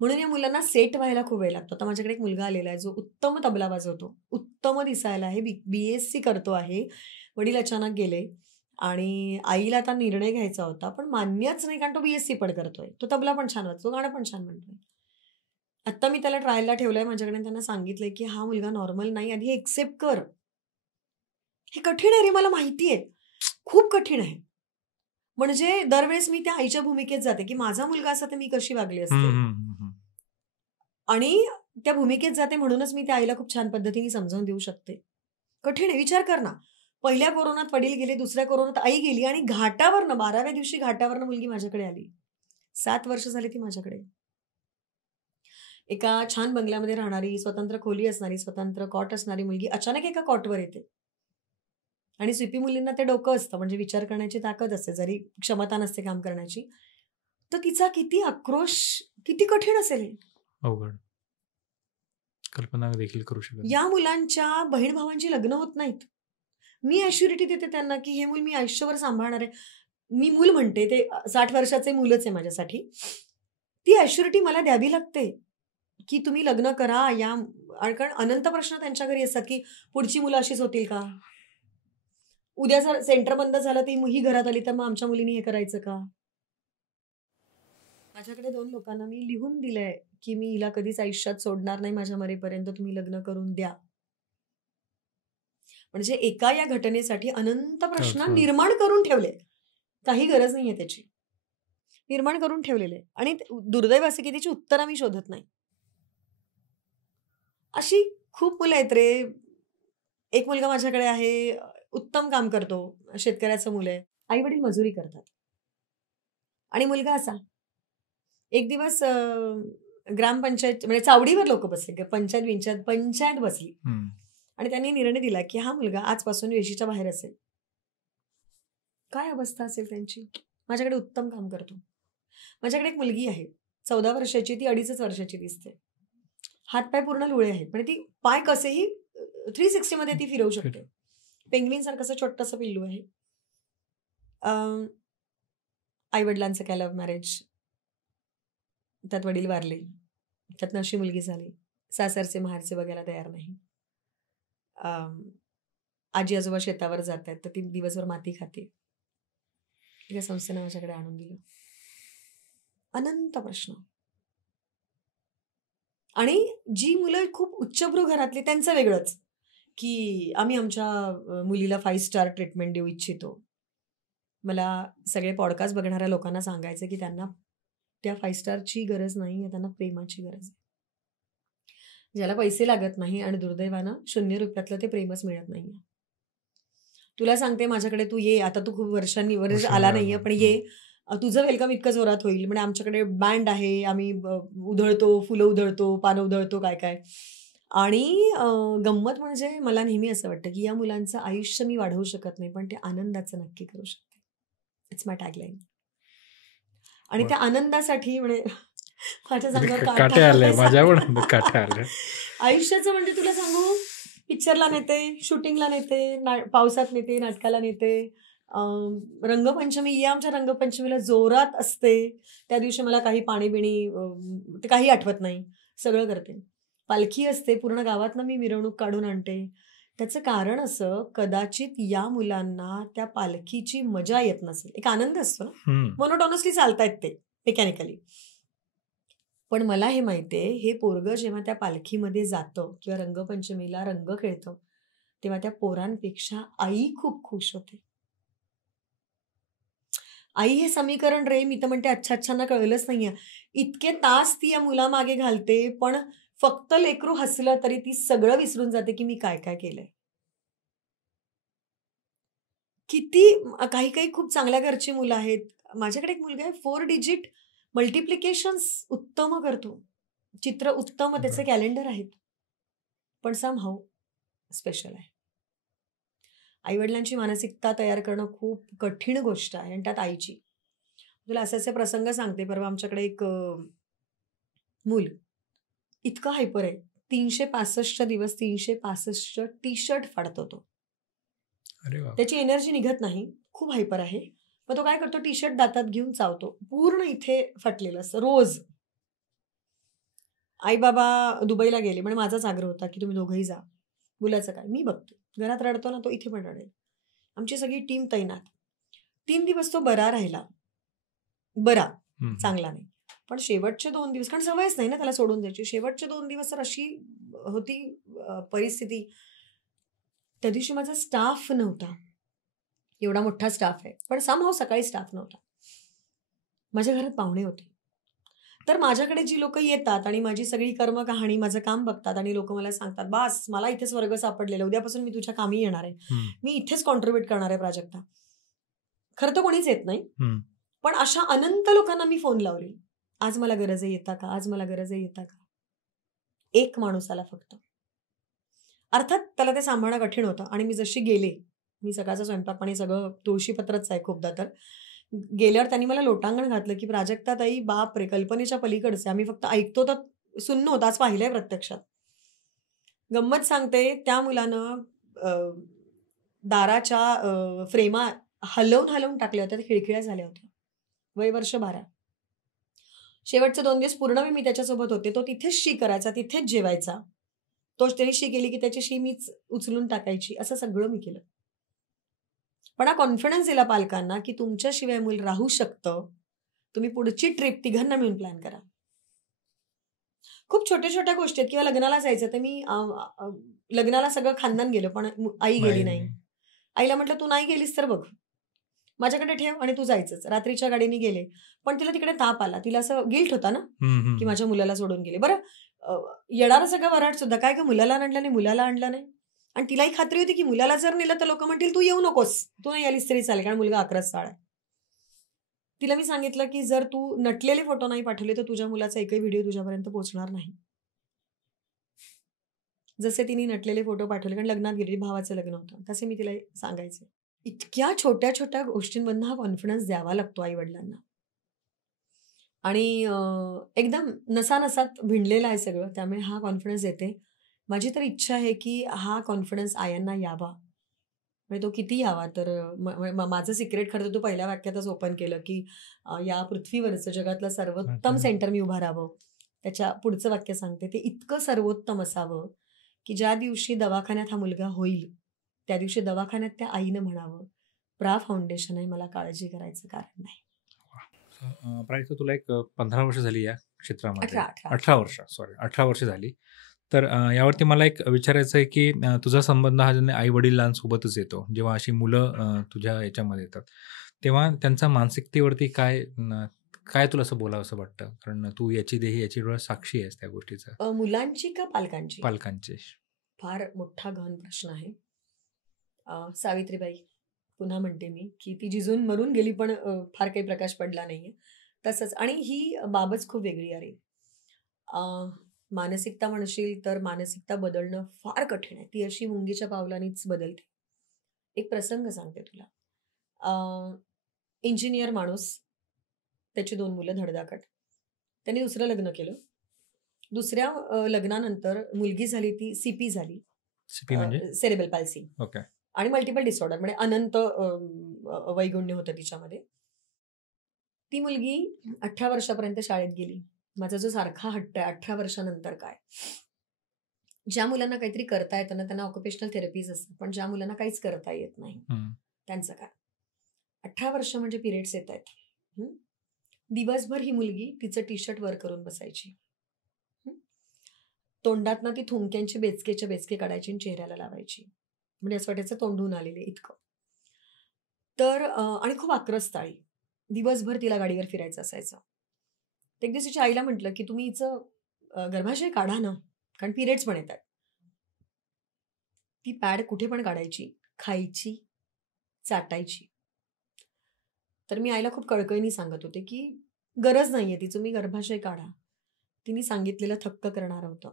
म्हणून या मुलांना सेट व्हायला खूप वेळ लागतो. आता माझ्याकडे एक मुलगा आलेला आहे, जो उत्तम तबला वाजवतो. उत्तम दिसायला आहे. BSc करतो आहे. वडील अचानक गेले आणि आईला आता निर्णय घ्यायचा होता, पण मान्यच नाही कारण तो BSc पण करतोय. तो तबला पण छान वाजतो, गाणं पण छान म्हणतोय. आत्ता मी त्याला ट्रायलला ठेवलंय माझ्याकडे आणि त्यांना सांगितलंय, की हा मुलगा नॉर्मल नाही, आधी एक्सेप्ट कर. हे कठीण आहे रे, मला माहिती आहे. खूप कठीण आहे. म्हणजे दरवेळेस मी त्या आईच्या भूमिकेत जाते, की माझा मुलगा असता तर मी कशी वागली हं, असते. हं, हं, हं. आणि त्या भूमिकेत जाते म्हणूनच मी त्या आईला खूप छान पद्धतीने समजावून देऊ शकते. कठीण आहे. विचार कर ना. पहिल्या कोरोनात वडील गेले, दुसऱ्या कोरोनात आई गेली आणि घाटावरनं 12व्या दिवशी घाटावरनं मुलगी माझ्याकडे आली. 7 वर्ष झाली ती माझ्याकडे. एका छान बंगल्यामध्ये राहणारी, स्वतंत्र खोली असणारी, स्वतंत्र कॉट असणारी मुलगी अचानक एका कॉटवर येते. आणि स्वीपी मुलींना ते डोकं असतं, म्हणजे विचार करण्याची ताकद असते, जरी क्षमता नसते काम करण्याची. तर तिचा किती आक्रोश, किती कठीण असेल हे. अवघड. कल्पना देखील करू शकत नाही. या मुलांच्या बहीण-भावांची लग्न होत नाहीत. मी ॲश्युरिटी देते त्यांना, की हे मूल मी आयुष्यभर सांभाळणार आहे. मी मूल म्हणते, ते 60 वर्षाचे मुलच आहे माझ्यासाठी. ती ॲश्युरिटी मला द्यावी लागते, की तुम्ही लग्न करा. कारण अनंत प्रश्न त्यांच्या घरी असतात, की पुढची मुलं अशीच होतील का? उद्या जर सेंटर बंद झालं, ती ही घरात आली, तर मग आमच्या मुलींनी हे करायचं का? माझ्याकडे 2 लोकांना मी लिहून दिलंय, की मी हिला कधीच आयुष्यात सोडणार नाही माझ्या मरेपर्यंत, तुम्ही लग्न करून द्या. म्हणजे एका या घटनेसाठी अनंत प्रश्न हो. निर्माण करून ठेवले. काही गरज नाहीये त्याची. निर्माण करून ठेवलेले आणि दुर्दैव असं की त्याची उत्तरं मी शोधत नाही. अशी खूप मुलं आहेत रे. एक मुलगा माझ्याकडे आहे, उत्तम काम करतो, शेतकऱ्याचं मुलं आहे. आई-वडील मजुरी करतात. आणि मुलगा असा, एक दिवस ग्रामपंचायत म्हणजे चावडीवर लोकं बसले, पंचायत बसली. हं. आणि त्यांनी निर्णय दिला, की हा मुलगा आजपासून वेशीच्या बाहेर असेल. काय अवस्था असेल त्यांची? माझ्याकडे उत्तम काम करतो. माझ्याकडे एक मुलगी आहे, 14 वर्षाची, ती 2.5 वर्षाची दिसते. हात-पाय पूर्ण लुळे आहेत. म्हणजे ती पाय कसेही 360 मध्ये ती फिरवू शकते. पेंग्विनसारखं असं छोटंसं पिल्लू आहे. आई-वडिलांचं काय लव्ह मॅरेज. त्यात वडील वारले. त्यातनं अशी मुलगी झाली. सासरचे माहेरचे बघायला तयार नाही. आजी-आजोबा शेतावर जातायत, तर ती दिवसभर माती खाते. एका संस्थेनं माझ्याकडे आणून दिलं. अनंत प्रश्न. आणि जी मुलं खूप उच्चभ्रू घरातली त्यांचं वेगळंच, की आम्ही आमच्या मुलीला 5 स्टार ट्रीटमेंट देऊ इच्छितो. मला सगळे पॉडकास्ट बघणाऱ्या लोकांना सांगायचं, की त्यांना त्या 5 स्टारची गरज नाहीये, त्यांना प्रेमाची गरज आहे. ज्याला पैसे लागत नाही आणि दुर्दैवानं ₹0 ते प्रेमच मिळत नाहीये. तुला सांगते माझ्याकडे तू ये, आता तू खूप वर्षांनी आला नाहीये, पण ये. तुझं वेलकम इतकं जोरात होईल. म्हणजे आमच्याकडे बँड आहे, आम्ही उधळतो, फुलं उधळतो, पानं उधळतो, काय-काय. आणि गंमत म्हणजे मला नेहमी असं वाटतं, की या मुलांचं आयुष्य मी वाढवू शकत नाही, पण ते आनंदाचं नक्की करू शकते. It's my tagline. आणि त्या आनंदासाठी म्हणजे माझ्या अंगावर काटे काटा आले, आलाय माझ्या पण सांगताना. काटे आले. आयुष्याचं म्हणजे तुला सांगू, पिक्चरला नेते, शूटिंगला नेते, पावसात नेते, नाटकाला नेते. रंगपंचमी ये आमच्या रंगपंचमीला जोरात असते. त्या दिवशी मला काही पाणी-बिणी ते काही आठवत नाही. सगळं करते. पालखी असते, पूर्ण गावातनं मी मिरवणूक काढून आणते. त्याचं कारण असं, कदाचित या मुलांना त्या पालखीची मजा येत नसेल. एक आनंद असतो ना, हं. मोनोटोनसली चालतायत ते मेकॅनिकली. पण मला हे माहितीये, हे पोरगं जेव्हा त्या पालखीमध्ये जातं किंवा रंगपंचमीला रंग खेळतं, तेव्हा त्या पोरांपेक्षा आई खूप खुश होते. आई हे समीकरण रे, मी तर म्हणते अच्छा-अच्छांना कळलंच नाहीये. इतके तास ती या मुलामागे घालते, पण फक्त लेकरू हसलं तरी ती सगळं विसरून जाते, की मी काय-काय केलंय. किती काही-काही खूप चांगल्या घरची मुलं आहेत. माझ्याकडे एक मुलगा आहे 4 डिजिट मल्टिप्लिकेशन्स उत्तम करतो. चित्र उत्तम त्याचे कॅलेंडर आहेत. पण समहाऊ स्पेशल आहे. आई-वडिलांची मानसिकता तयार करणं खूप कठीण गोष्ट आहे आणि त्यात आईची. तुला असे-असे प्रसंग सांगते. परवा आमच्याकडे एक मूल इतकं हायपर आहे. 365 दिवस 365 टी-शर्ट फाडतो तो. अरे बाप! त्याची एनर्जी निघत नाही. खूप हायपर आहे. मग तो काय करतो टी-शर्ट दातात घेऊन चावतो. पूर्ण इथे फाटलेलं असतं रोज. आई-बाबा दुबईला गेले. म्हणजे माझाच आग्रह होता, की तुम्ही दोघंही जा. मुलाचं काय? मी बघते. घरात रडतो ना तो इथे पण रडेल. आमची सगळी टीम तैनात. 3 दिवस तो बरा राहिला. बरा, हं. चांगला नाही. पण शेवटचे 2 दिवस कारण सवयच नाही ना त्याला सोडून द्यायची. शेवटचे 2 दिवस तर अशी होती परिस्थिती. त्या दिवशी माझा स्टाफ नव्हता. एवढा मोठा स्टाफ आहे. पण समहाऊ सकाळी स्टाफ नव्हता. माझ्या घरात पाहुणे होते. तर माझ्याकडे जी लोकं येतात आणि माझी सगळी कर्मकहाणी, माझं काम बघतात आणि लोकं मला सांगतात, "बास, मला इथे स्वर्ग सापडलेला. उद्यापासून मी तुझ्या कामी येणार आहे. हं. मी इथेच कॉन्ट्रिब्यूट करणार आहे प्राजक्ता." खरं तर कोणीच येत नाही. हं. पण अशा अनंत लोकांना मी फोन लावले. "आज मला गरज आहे, येता का? आज मला गरज आहे, येता का?" एक माणूस आला फक्त. अर्थात त्याला ते सांभाळणं कठीण होतं आणि मी जशी गेले, मी सकाळचा स्वयंपाक पाणी सगळं तुळशीपत्रच आहे खूपदा तर. गेल्यावर त्यांनी मला लोटांगण घातलं, की "प्राजक्ताताई, बापरे! कल्पनेच्या पलीकडचे. आम्ही फक्त ऐकतो तर सुन्न होतं. आज पाहिलंय प्रत्यक्षात." गंमत सांगते, त्या मुलानं अ, दाराच्या फ्रेमा हलवून टाकल्या होत्या. त्या खिळखिळ्या झाल्या होत्या. वय वर्ष 12. शेवटचे 2 दिवस पूर्ण मी त्याच्यासोबत होते. तो तिथेच शी करायचा, तिथेच जेवायचा. तोच त्याने शी केली, की त्याची शी मीच उचलून टाकायची. असं सगळं मी केलं. पण हा कॉन्फिडन्स दिला पालकांना, की तुमच्याशिवाय मूल राहू शकतं. तुम्ही पुढची ट्रिप तिघांना मिळून प्लॅन करा. खूप छोट्या-छोट्या गोष्टी आहेत किंवा लग्नाला जायचं तर मी लग्नाला सगळं खानदान गेलं, पण आई गेली नाही. नाही. आईला म्हटलं, "तू नाही गेलीस तर बघ. माझ्याकडे ठेव आणि तू जायचंच." रात्रीच्या गाडीने गेले. पण तिला तिकडे ताप आला. तिला असं गिल्ट होता ना, हं, की हं. माझ्या मुलाला सोडून गेले. बरं अ, येणारं सगळं वराड सुद्धा, "काय गं मुलाला आणलं नाही, मुलाला आणलं नाही?" आणि तिलाही खात्री होती, की मुलाला जर नेलं तर लोकं म्हणतील, "तू येऊ नकोस. तू नाही आलीस तरी चालेल." कारण मुलगा 11 साल आहे. तिला मी सांगितलं, की "जर तू नटलेले फोटो नाही पाठवले, तर तुझ्या मुलाचा एकही व्हिडिओ तुझ्यापर्यंत पोहोचणार नाही." जसे तिने नटलेले फोटो पाठवले, कारण लग्नात गेलेली, भावाचं लग्न होतं. तसे मी तिला सांगायचे. इतक्या छोट्या-छोट्या गोष्टींमधनं हा कॉन्फिडन्स द्यावा लागतो आई-वडिलांना. आणि एकदम नसानसात भिनलेलं आहे सगळं. त्यामुळे हा कॉन्फिडन्स येते. माझी तर इच्छा आहे, की हा कॉन्फिडन्स आयांना यावा. म्हणजे तो किती यावा तर माझं सिक्रेट खरं तर तू पहिल्या वाक्यातच ओपन केलं, की या पृथ्वीवरचं जगातलं सर्वोत्तम अच्छा. सेंटर मी उभारावं. त्याच्या पुढचं वाक्य सांगते, ते इतकं सर्वोत्तम असावं, की ज्या दिवशी दवाखान्यात हा मुलगा होईल, त्या दिवशी दवाखान्यात त्या आईनं म्हणावं, "प्रा फाउंडेशन आहे, मला काळजी करायचं कारण नाही." प्राजक्ता, तुला एक 15 वर्ष झाली या क्षेत्रामध्ये. 18, 18, 18 18. वर्ष, सॉरी, 18 वर्ष झाली. तर यावरती मला एक विचारायचं आहे, की तुझा संबंध हा आई-वडिलांसोबतच येतो. जेव्हा अशी मुलं तुझ्या याच्यामध्ये येतात, तेव्हा त्यांच्या मानसिकतेवरती काय तुला असं बोलावसं वाटतं? कारण तू याची देही याची डोळा साक्षी आहेस त्या गोष्टीचा. मुलांची का पालकांची? पालकांची. फार मोठा गहन प्रश्न आहे. सावित्रीबाई, पुन्हा म्हणते मी, की ती जिजून मरून गेली, पण फार काही प्रकाश पडला नाहीये. तसंच आणि ही बाबच खूप वेगळी आहे. अ, मानसिकता म्हणशील तर मानसिकता बदलणं फार कठीण आहे. ती अशी मुंगीच्या पावलांनीच बदलते. एक प्रसंग सांगते तुला. इंजिनिअर माणूस, त्याची 2 मुलं धडधाकट. त्यांनी दुसरं लग्न केलं. दुसऱ्या लग्नानंतर मुलगी झाली, ती सीपी झाली. सीपी म्हणजे? सेरेब्रल पॅल्सी. ओके. आणि मल्टिपल डिसऑर्डर म्हणजे अनंत वैगुण्य होतं तिच्यामध्ये. ती मुलगी 18 वर्षापर्यंत शाळेत गेली. माझा जो सारखा हट्ट आहे 18 वर्षानंतर काय? ज्या मुलांना काहीतरी करता येतं ना, त्यांना ऑक्युपेशनल थेरपीज असतात. पण ज्या मुलांना काहीच करता येत नाही, हं. त्यांचं काय? 18 वर्ष म्हणजे पिरियड्स येतायत. हं. दिवसभर ही मुलगी तिचं टी-शर्ट वर करून बसायची. हं. तोंडातनं ती थुंक्यांची बेचकेच्या बेचके काढायची आणि चेहऱ्याला लावायची. म्हणजे असं वाटायचं तोंडून आलेले इतकं. तर आणि खूप आक्रस्ताळी. दिवसभर तिला गाडीवर फिरायचं असायचं. तर एक दिवस तिच्या आईला म्हटलं, की "तुम्ही हिचं गर्भाशय काढा ना, कारण पिरियड्स पण येतायत." ती पॅड कुठे पण काढायची, खायची, चाटायची. तर मी आईला खूप कळकळीने सांगत होते, की "गरज नाहीये ती, तुम्ही गर्भाशय काढा." तिने सांगितलेलं थक्क करणारं होतं.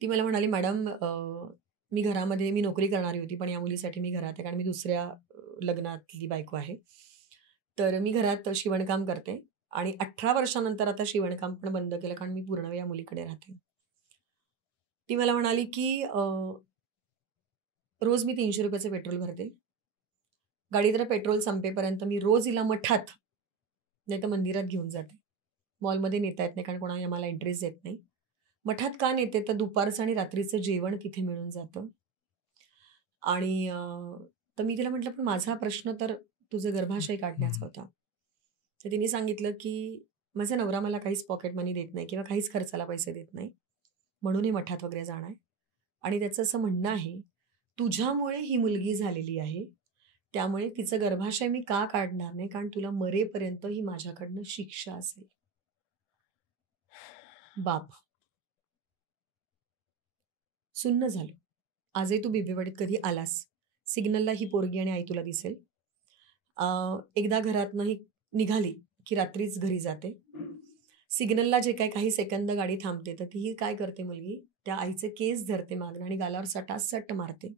ती मला म्हणाली, "मॅडम मी नोकरी करणारी होती, पण या मुलीसाठी मी घरात आहे, कारण मी दुसऱ्या लग्नातली बायको आहे. तर मी घरात शिवणकाम करते आणि 18 वर्षानंतर आता शिवणकाम पण बंद केलं, कारण मी पूर्ण वेळ या मुलीकडे राहते." ती मला म्हणाली, की "रोज मी ₹300 चं पेट्रोल भरते. गाडीतलं पेट्रोल संपेपर्यंत मी रोज हिला मठात, नाहीतर मंदिरात घेऊन जाते. मॉलमध्ये नेता येत नाही, कारण कोणाला आम्हाला एंट्रीज देत नाही. मठात का नेते, तर दुपारचं आणि रात्रीचं जेवण तिथे मिळून जातं. आणि तर मी तिला म्हटलं, "पण माझा प्रश्न तर तुझं गर्भाशय काढण्याचा हं. होता." तर तिने सांगितलं, की "माझा नवरा मला काहीच पॉकेट मनी देत नाही किंवा काहीच खर्चाला पैसे देत नाही. म्हणून हे मठात वगैरे जाणं आहे. आणि त्याचं असं म्हणणं आहे, तुझ्यामुळे ही मुलगी झालेली आहे. त्यामुळे तिचं गर्भाशय मी का काढणार नाही? कारण तुला मरेपर्यंत ही माझ्याकडनं शिक्षा असेल." बाप. सुन्न झालो. आजही तू बिबवेवाडीत कधी आलास, सिग्नलला ही पोरगी आणि आई तुला दिसेल. एकदा घरातनं ही निघाली, की रात्रीच घरी जाते. सिग्नलला जे काही सेकंद गाडी थांबते तर ती काय करते मुलगी, त्या आईचे केस धरते मागणं आणि गालावर सटासट मारते.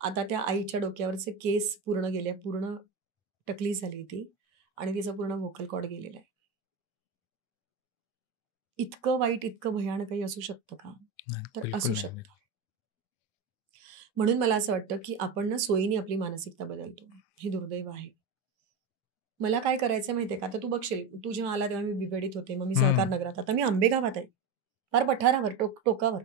आता त्या आईच्या डोक्यावरचे केस पूर्ण गेले, पूर्ण टकली झाली ती आणि तिचा पूर्ण व्होकल कॉर्ड गेलेला आहे. इतकं वाईट, इतकं भयानक काही असू शकतं का? तर बिलकुल असू नाही. शकतं. म्हणून मला असं वाटतं, की आपण ना सोयीने आपली मानसिकता बदलतो. हे दुर्दैव आहे. मला काय करायचं माहितीये का? आता तू बघशील, तू जेव्हा आला तेव्हा मी बिबेडीत होते. मग मी सहकार नगरात. आता मी आंबेगावात आहे. फार पठारावर, टोकावर.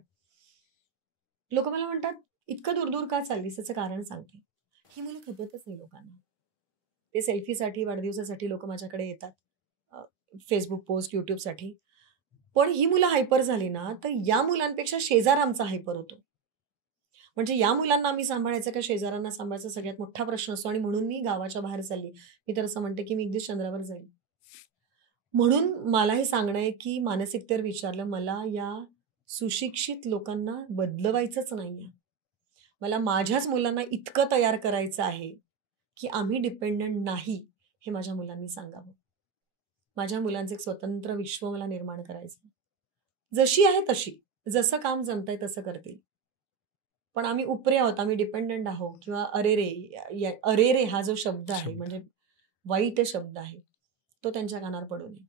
लोकं मला म्हणतात, "इतकं दूर-दूर का चाललीस?" त्याचं कारण सांगते. ही मुलं खपतच नाही लोकांना. ते सेल्फीसाठी, वाढदिवसासाठी लोकं माझ्याकडे येतात. Facebook पोस्ट, YouTubeसाठी. पण ही मुलं हायपर झाली ना, तर या मुलांपेक्षा शेजार आमचा हायपर होतो. म्हणजे या मुलांना आम्ही सांभाळायचं का शेजाऱ्यांना सांभाळायचा सगळ्यात मोठा प्रश्न असतो आणि म्हणून मी गावाच्या बाहेर चालली. मी तर असं म्हणते, की मी एक दिवस चंद्रावर जाईल. म्हणून मला हे सांगणं आहे, की मानसिकतेवर विचारलं, मला या सुशिक्षित लोकांना बदलवायचंच नाहीये. मला माझ्याच मुलांना इतकं तयार करायचं आहे, की आम्ही डिपेंडंट नाही, हे माझ्या मुलांनी सांगावं. माझ्या मुलांचं एक स्वतंत्र विश्व मला निर्माण करायचं आहे. जशी आहे तशी. जसं काम जमतंय तसं करतील. पण आम्ही उपरे आहोत, आम्ही डिपेंडंट आहोत किंवा अरेरे हा जो शब्द आहे, म्हणजे वाईट शब्द आहे, तो त्यांच्या कानावर पडू नये.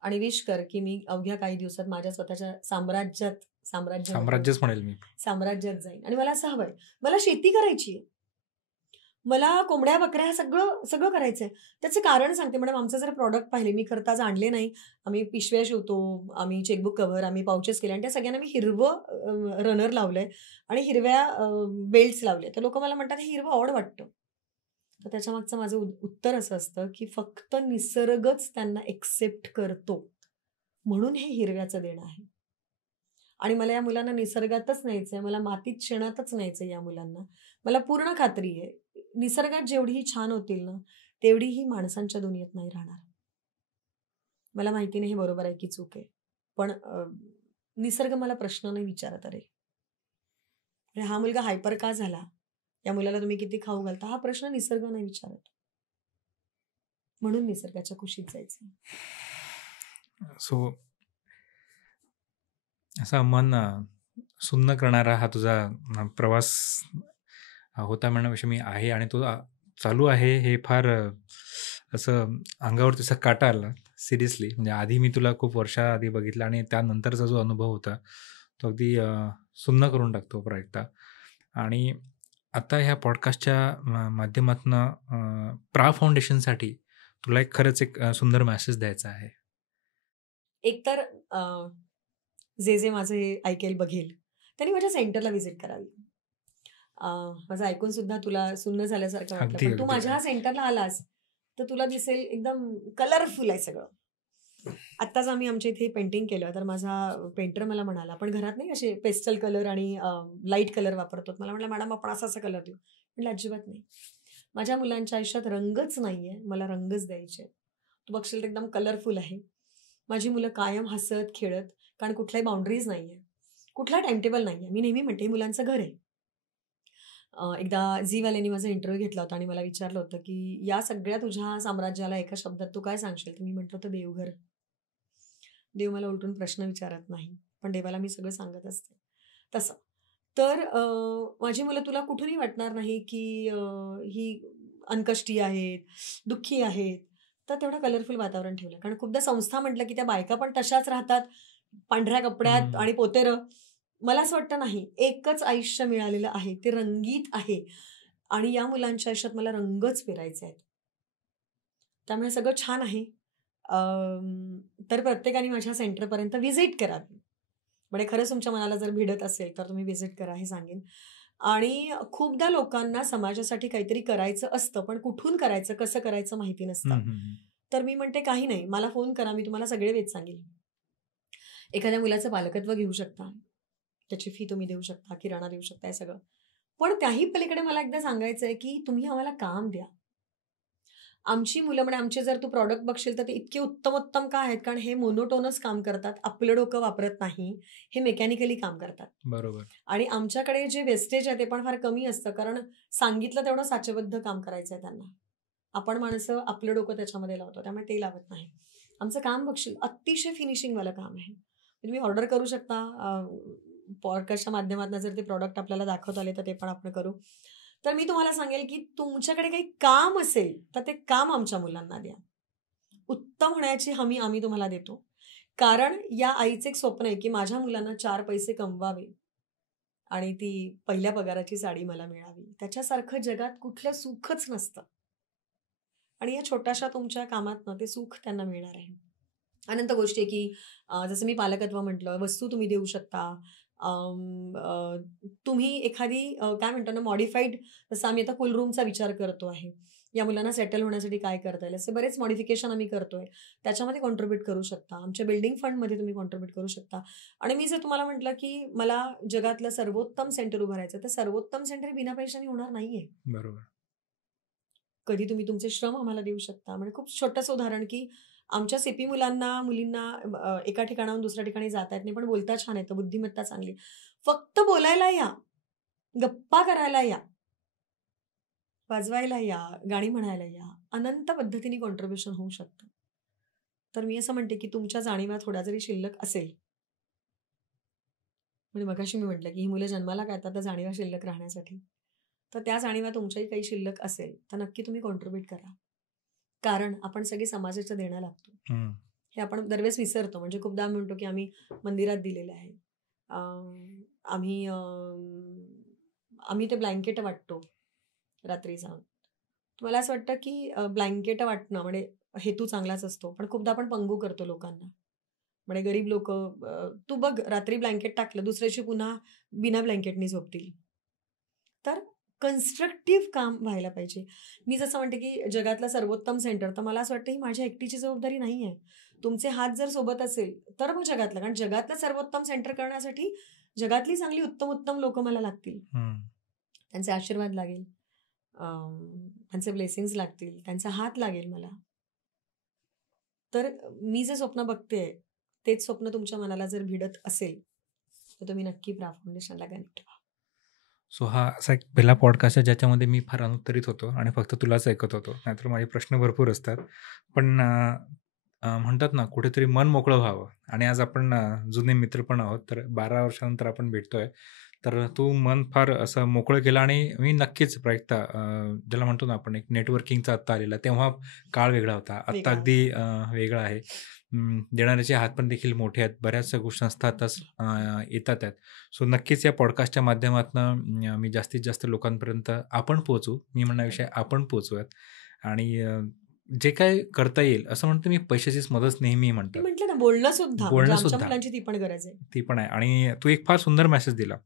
आणि विश कर, की मी अवघ्या काही दिवसात माझ्या स्वतःच्या साम्राज्यच म्हणेल मी. साम्राज्यात जाईन आणि मला असं हवंय. मला शेती करायची आहे. मला कोंबड्या, बकऱ्या हे सगळं करायचंय. त्याचं कारण सांगते मॅडम, आमचं जर प्रॉडक्ट पाहिले, मी खरं तर आज आणले नाही. आम्ही पिशव्या शिवतो, आम्ही चेकबुक कव्हर, आम्ही पाउचेस केले आणि त्या सगळ्यांना मी हिरवं रनर लावलंय आणि हिरव्या बेल्ट्स लावले. तर लोकं मला म्हणतात, "हे हिरवं ऑड वाटतं." तर त्याच्यामागचं माझं उत्तर असं असतं, की फक्त निसर्गच त्यांना एक्सेप्ट करतो. म्हणून हे हिरव्याचं देणं आहे. आणि मला या मुलांना निसर्गातच न्यायचंय, मला मातीत शेणातच न्यायचंय या मुलांना. मला पूर्ण खात्री आहे, निसर्गात जेवढी ही छान होतील ना, तेवढी ही माणसांच्या दुनियेत नाही राहणार. मला माहिती नाही हे बरोबर आहे की चूक आहे. पण निसर्ग मला प्रश्न नाही विचारत अरे. म्हणजे हा मुलगा हायपर का झाला? या मुलाला तुम्ही किती खाऊ घालता? हा प्रश्न निसर्ग नाही विचारत. म्हणून निसर्गाच्या कुशीत जायचं. सो असा मन सुन्न करणारा हा तुझा प्रवास होता म्हणण्यापेक्षा मी आहे आणि तो चालू आहे हे फार असं अंगावर तसा काटा आला सिरियसली. म्हणजे आधी मी तुला खूप वर्षाआधी बघितलं आणि त्यानंतरचा जो अनुभव होता तो अगदी सुन्न करून टाकतो प्रायता. आणि आता ह्या पॉडकास्टच्या माध्यमातून प्रा फाउंडेशनसाठी तुला एक खरंच एक सुंदर मेसेज द्यायचा आहे. एकतर जे माझं हे ऐकेल, बघेल, त्यांनी माझ्या सेंटरला व्हिजिट करावी. माझं ऐकून सुद्धा तुला सुन्न झाल्यासारखं वाटलं. अगदी, पण तू अगदी. माझ्या सेंटरला आलास, तर तुला दिसेल एकदम कलरफुल आहे सगळं. आत्ताच आम्ही आमच्या इथे पेंटिंग केलं, तर माझा पेंटर मला म्हणाला, "आपण घरात नाही असे पेस्टल कलर आणि लाईट कलर वापरतो." मला म्हणाला, "मॅडम आपण असा कलर देऊ." म्हटलं, "अजिबात नाही. माझ्या मुलांच्या आयुष्यात रंगच नाहीये, मला रंगच द्यायचे. तू बघशील तर एकदम कलरफुल आहे. माझी मुलं कायम हसत, खेळत, कारण कुठल्याही बाउंडरीज नाहीये. कुठला टाइम टेबल नाहीये. मी नेहमी म्हणते, मुलांचं घर आहे." एकदा झीवाल्यांनी माझा इंटरव्ह्यू घेतला होता आणि मला विचारलं होतं, की "या सगळ्या तुझ्या साम्राज्याला एका शब्दात तू काय सांगशील?" तर मी म्हटलं होतं, "देवघर." देव मला उलटून प्रश्न विचारत नाही. पण देवाला मी सगळं सांगत असते. तसं. तर माझी मुलं तुला कुठूनही वाटणार नाही, की ही अनकष्टी आहेत, दुःखी आहेत. तर तेवढं कलरफुल वातावरण ठेवलं. कारण खूपदा संस्था म्हटलं, की त्या बायका पण तशाच राहतात, पांढऱ्या कपड्यात आणि पोतेरं. मला असं वाटतं नाही. एकच आयुष्य मिळालेलं आहे. ते रंगीत आहे आणि या मुलांच्या आयुष्यात मला रंगच पेरायचे आहेत. त्यामुळे सगळं छान आहे. तर प्रत्येकाने माझ्या सेंटरपर्यंत व्हिजिट करावी. म्हणजे खरंच तुमच्या मनाला जर भिडत असेल, तर तुम्ही व्हिजिट करा हे सांगेन. आणि खूपदा लोकांना समाजासाठी काहीतरी करायचं असतं, पण कुठून करायचं, कसं करायचं माहिती नसतं. तर मी म्हणते काही नाही, मला फोन करा, मी तुम्हाला सगळे वेध सांगेन. एखाद्या मुलाचं पालकत्व घेऊ शकता. त्याची फी तुम्ही देऊ शकता, किराणा देऊ शकता, हे सगळं. पण त्याही पलीकडे मला एकदा सांगायचं आहे, की तुम्ही आम्हाला काम द्या. आमची मुलं म्हणजे आमचे जर तू प्रॉडक्ट बघशील तर ते इतके उत्तमोत्तम का आहेत? कारण हे मोनोटोनस काम करतात. आपलं डोकं वापरत नाही. हे मेकॅनिकली काम करतात. बरोबर. आणि आमच्याकडे जे वेस्टेज आहे ते पण फार कमी असतं. कारण सांगितलं तेवढं साचेबद्ध काम करायचं आहे त्यांना. आपण माणसं आपलं डोकं त्याच्यामध्ये लावतो. त्यामुळे ते लावत नाही. आमचं काम बघशील अतिशय फिनिशिंगवालं काम आहे. तुम्ही ऑर्डर करू शकता. पॉडकास्टच्या माध्यमातून जर ते प्रॉडक्ट आपल्याला दाखवता आले तर ते पण आपण करू. तर मी तुम्हाला सांगेल की तुमच्याकडे काही काम असेल तर ते काम आमच्या मुलांना द्या. उत्तम होण्याची हमी आम्ही तुम्हाला देतो. कारण या आईचं एक स्वप्न आहे की माझ्या मुलांना 4 पैसे कमवावे आणि ती पहिल्या पगाराची साडी मला मिळावी. त्याच्यासारखं जगात कुठलं सुखच नसतं. आणि या छोट्याशा तुमच्या कामातनं ते सुख त्यांना मिळणार आहे. अनंत गोष्टी आहे की जसं मी पालकत्व म्हटलं, वस्तू तुम्ही देऊ शकता. तुम्ही एखादी काय म्हणतो ना मॉडिफाईड, जसं आम्ही आता कूल रूमचा विचार करतो आहे. या मुलांना सेटल होण्यासाठी काय करता येईल असे बरेच मॉडिफिकेशन आम्ही करतोय. त्याच्यामध्ये कॉन्ट्रिब्यूट करू शकता. आमच्या बिल्डिंग फंडमध्ये तुम्ही कॉन्ट्रिब्यूट करू शकता. आणि मी जर तुम्हाला म्हटलं की मला जगातलं सर्वोत्तम सेंटर उभारायचं, तर सर्वोत्तम सेंटर बिना पैशाने होणार नाहीये. बरोबर. कधी तुम्ही तुमचे श्रम आम्हाला देऊ शकता. म्हणजे खूप छोटंसं उदाहरण की आमच्या सीपी मुलींना एका ठिकाणाहून दुसऱ्या ठिकाणी जाता येत नाही, पण बोलता छान येतं, बुद्धिमत्ता चांगली. फक्त बोलायला या, गप्पा करायला या, वाजवायला या, गाणी म्हणायला या. अनंत पद्धतीने कॉन्ट्रिब्युशन होऊ शकतं. तर मी असं म्हणते की तुमच्या जाणीवा थोड्या जरी शिल्लक असेल, म्हणजे मगाशी मी म्हटलं की ही मुलं जन्माला का येतात तर जाणीवा शिल्लक राहण्यासाठी. तर त्या जाणीवा तुमच्याही काही शिल्लक असेल तर नक्की तुम्ही कॉन्ट्रिब्यूट करा. कारण आपण सगळे समाजाचं देणं लागतो. हं. हे आपण दरवेळेस विसरतो. म्हणजे खूपदा म्हणतो की आम्ही मंदिरात दिलेलं आहे. आम्ही आम्ही ते ब्लँकेट वाटतो रात्री जाऊन. मला असं वाटतं की ब्लँकेट वाटणं म्हणजे हेतू चांगलाच असतो. पण खूपदा आपण पंगू करतो लोकांना. म्हणजे गरीब लोकं तू बघ रात्री ब्लँकेट टाकलं, दुसऱ्याशी पुन्हा बिना ब्लँकेटनी झोपतील. तर कन्स्ट्रक्टिव्ह काम व्हायला पाहिजे. मी जसं म्हणते की जगातलं सर्वोत्तम सेंटर, तर मला असं वाटतं ही माझ्या एकटीची जबाबदारी नाही आहे. तुमचे हात जर सोबत असेल तर मग जगातलं, कारण जगातलं सर्वोत्तम सेंटर करण्यासाठी जगातली चांगली उत्तम लोकं मला लागतील. हं. त्यांचे आशीर्वाद लागेल, त्यांचे ब्लेसिंग्स लागतील, त्यांचा हात लागेल मला. तर मी जे स्वप्न बघतेय तेच स्वप्न तुमच्या मनाला जर भिडत असेल तर तुम्ही नक्की प्रा फाउंडेशनला कनेक्ट व्हा. सो हा असा एक पहिला पॉडकास्ट आहे ज्याच्यामध्ये मी फार अनुत्तरित होतो आणि फक्त तुलाच ऐकत होतो. नाहीतर माझे प्रश्न भरपूर असतात. पण म्हणतात ना कुठेतरी मन मोकळं व्हावं आणि आज आपण जुने मित्र पण आहोत. तर 12 वर्षानंतर आपण भेटतोय. तर तू मन फार असं मोकळं केलं आणि मी नक्कीच प्रयत्न ज्याला म्हणतो ना आपण एक नेटवर्किंगचा आत्ता आलेला. तेव्हा काळ वेगळा होता. आत्ता वेगळा अगदी वेगळा आहे. देणाऱ्याचे हात पण देखील मोठे आहेत. बऱ्याचशा गोष्टी आताच येतात आहेत. सो नक्कीच या पॉडकास्टच्या माध्यमातून मी जास्तीत जास्त लोकांपर्यंत आपण पोहोचू. मी म्हणण्याविषयी आपण पोहोचूयात आणि जे काय करता येईल असं म्हणतो मी, पैशाचीच मदत नेहमी मी म्हणतात. म्हटलं ना बोलणं सुद्धा, म्हणजे बोलणं आमच्या सुद्धा मुलांची ती पण गरज आहे. ती पण आहे आणि तू एक फार सुंदर मेसेज दिला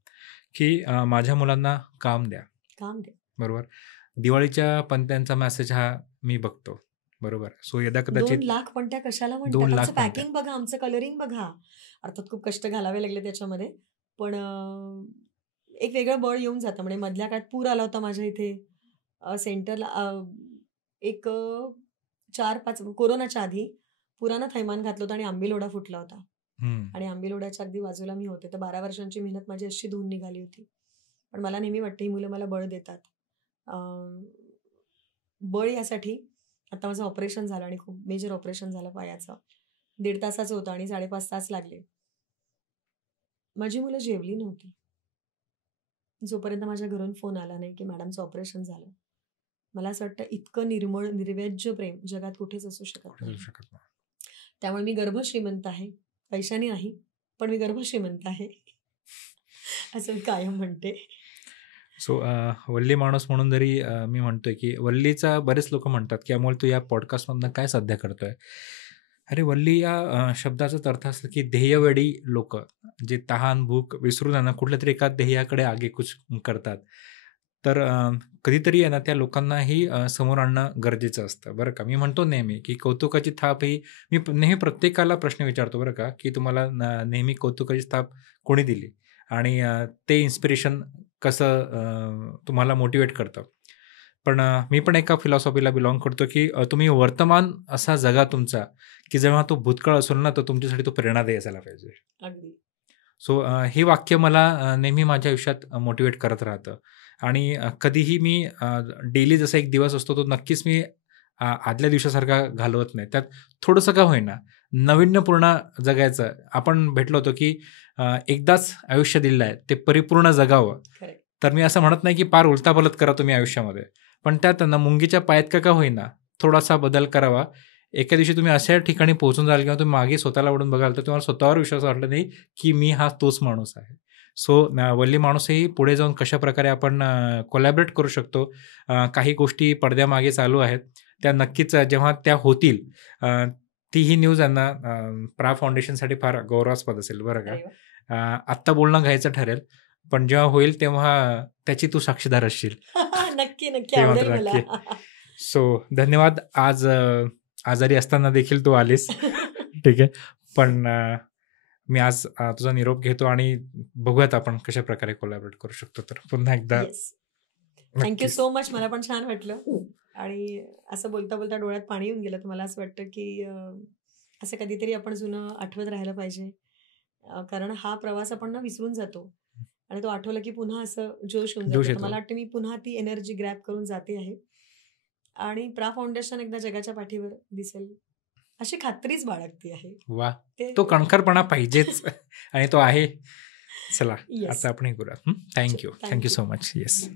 की माझ्या मुलांना काम द्या. काम द्या. बरोबर. दिवाळीच्या पंत्यांचा मेसेज हा मी बघतो. बरोबर. सो यदा 2 कदाचित लाख पणत्या कशाला 2 म्हणतात? लाख आमचं पणत्या. पॅकिंग बघा, आमचं कलरिंग बघा. अर्थात खूप कष्ट घालावे लागले त्याच्यामध्ये. पण एक वेगळं बळ येऊन जातं. म्हणजे मधल्या काळात पूर आला होता माझ्या इथे सेंटरला. एक 4-5 कोरोनाच्या आधी पुरानं थैमान घातलं होतं आणि आंबीलोढा फुटला होता. हं. आणि आंबीलोढ्याच्या अगदी बाजूला मी होते. तर 12 वर्षांची मेहनत माझी अशी धुवून निघाली होती. पण मला नेहमी वाटतं ही मुलं मला बळ देतात. बळ यासाठी आता माझं ऑपरेशन झालं आणि खूप मेजर ऑपरेशन झालं पायाचं. 1.5 तासाचं होतं आणि 5.5 तास लागले. माझी मुलं जेवली नव्हती. जोपर्यंत माझ्या घरून फोन आला नाही की मॅडमचं ऑपरेशन झालं. मला असं वाटतं इतकं निर्मळ, निर्व्याज्य प्रेम जगात कुठेच असू शकत कुठेच नाही. होऊ शकत नाही. त्यामुळे मी गर्भश्रीमंत आहे. पैशाने नाही, पण मी गर्भश्रीमंत आहे. असं मी कायम म्हणते. सो वल्ली माणूस म्हणून जरी मी म्हणतोय की वल्लीचा बरेच लोक म्हणतात की अमोल तू या पॉडकास्टमधनं काय सध्या करतोय. अरे वल्ली या शब्दाचाच अर्थ असं की ध्येयवेडी लोक जे तहान भूक विसरून आहे ना कुठल्या तरी एका ध्येयाकडे आगेकूच करतात. तर कधीतरी आहे ना त्या लोकांनाही समोर आणणं गरजेचं असतं बरं का. मी म्हणतो नेहमी की कौतुकाची थाप ही मी नेहमी प्रत्येकाला प्रश्न विचारतो बरं का की तुम्हाला नेहमी कौतुकाची थाप कोणी दिली आणि ते इन्स्पिरेशन कसं तुम्हाला मोटिवेट करतं. पण मी पण एका फिलॉसॉफीला बिलॉंग करतो की तुम्ही वर्तमान असा जगा तुमचा की जेव्हा तो भूतकाळ असेल ना तर तुमच्यासाठी तो प्रेरणादायी असायला पाहिजे. अगदी. सो हे वाक्य मला नेहमी माझ्या आयुष्यात मोटिवेट करत राहतं आणि कधीही मी डेली जसा एक दिवस असतो तो नक्कीच मी आदल्या दिवसासारखा घालवत नाही. त्यात थोडंसं का होईना नाविन्यपूर्ण जगायचं. आपण भेटलो होतो की एकदाच आयुष्य दिलेलं आहे, ते परिपूर्ण जगावं. Correct. तर मी असं म्हणत नाही की पार उलतापलत करा तुम्ही आयुष्यामध्ये, पण त्यात ना मुंगीच्या पायात का होईना थोडासा बदल करावा. एका दिवशी तुम्ही अशा ठिकाणी पोहोचून जाल किंवा तुम्ही मागे स्वतःला वळून बघाल तर तुम्हाला स्वतःवर विश्वास वाटला नाही की मी हा तोच माणूस आहे. सो वल्ली माणूसही पुढे जाऊन कशा प्रकारे आपण कोलॅबरेट करू शकतो. काही गोष्टी पडद्यामागे चालू आहेत, त्या नक्कीच जेव्हा त्या होतील ती ही न्यूज यांना प्रा फाउंडेशनसाठी फार गौरवास्पद असेल बरं का. अरे वा. आत्ता बोलणं घ्यायचं ठरेल, पण जेव्हा होईल तेव्हा त्याची तू साक्षीदार असशील. नक्की नक्की ते आवडेल मात्र मला. नक्की. सो धन्यवाद. आज आजारी असताना देखील तू आलीस. ठीक आहे. पण मी आज तुझा निरोप घेतो आणि बघूयात आपण कशा प्रकारे कोलॅबरेट करू शकतो. तर पुन्हा एकदा येस, थँक्यू सो मच. मला पण छान वाटलं आणि असं बोलता बोलता डोळ्यात पाणी येऊन गेलं. तर मला असं वाटतं की असं कधीतरी आपण जुनं आठवत राहायला पाहिजे, कारण हा प्रवास आपण ना विसरून जातो आणि तो आठवला की पुन्हा असं जोश होऊन जोश जातो. तर येतो. मला वाटतं मी पुन्हा ती एनर्जी ग्रॅब करून जाते आहे आणि प्रा फाउंडेशन एकदा जगाच्या पाठीवर दिसेल अशी खात्रीच बाळगती आहे. वा, ते तो कणखरपणा पाहिजेच आणि तो आहे. चला येस. आता आपण हे करूया. Thank you. Thank you so much. Yes.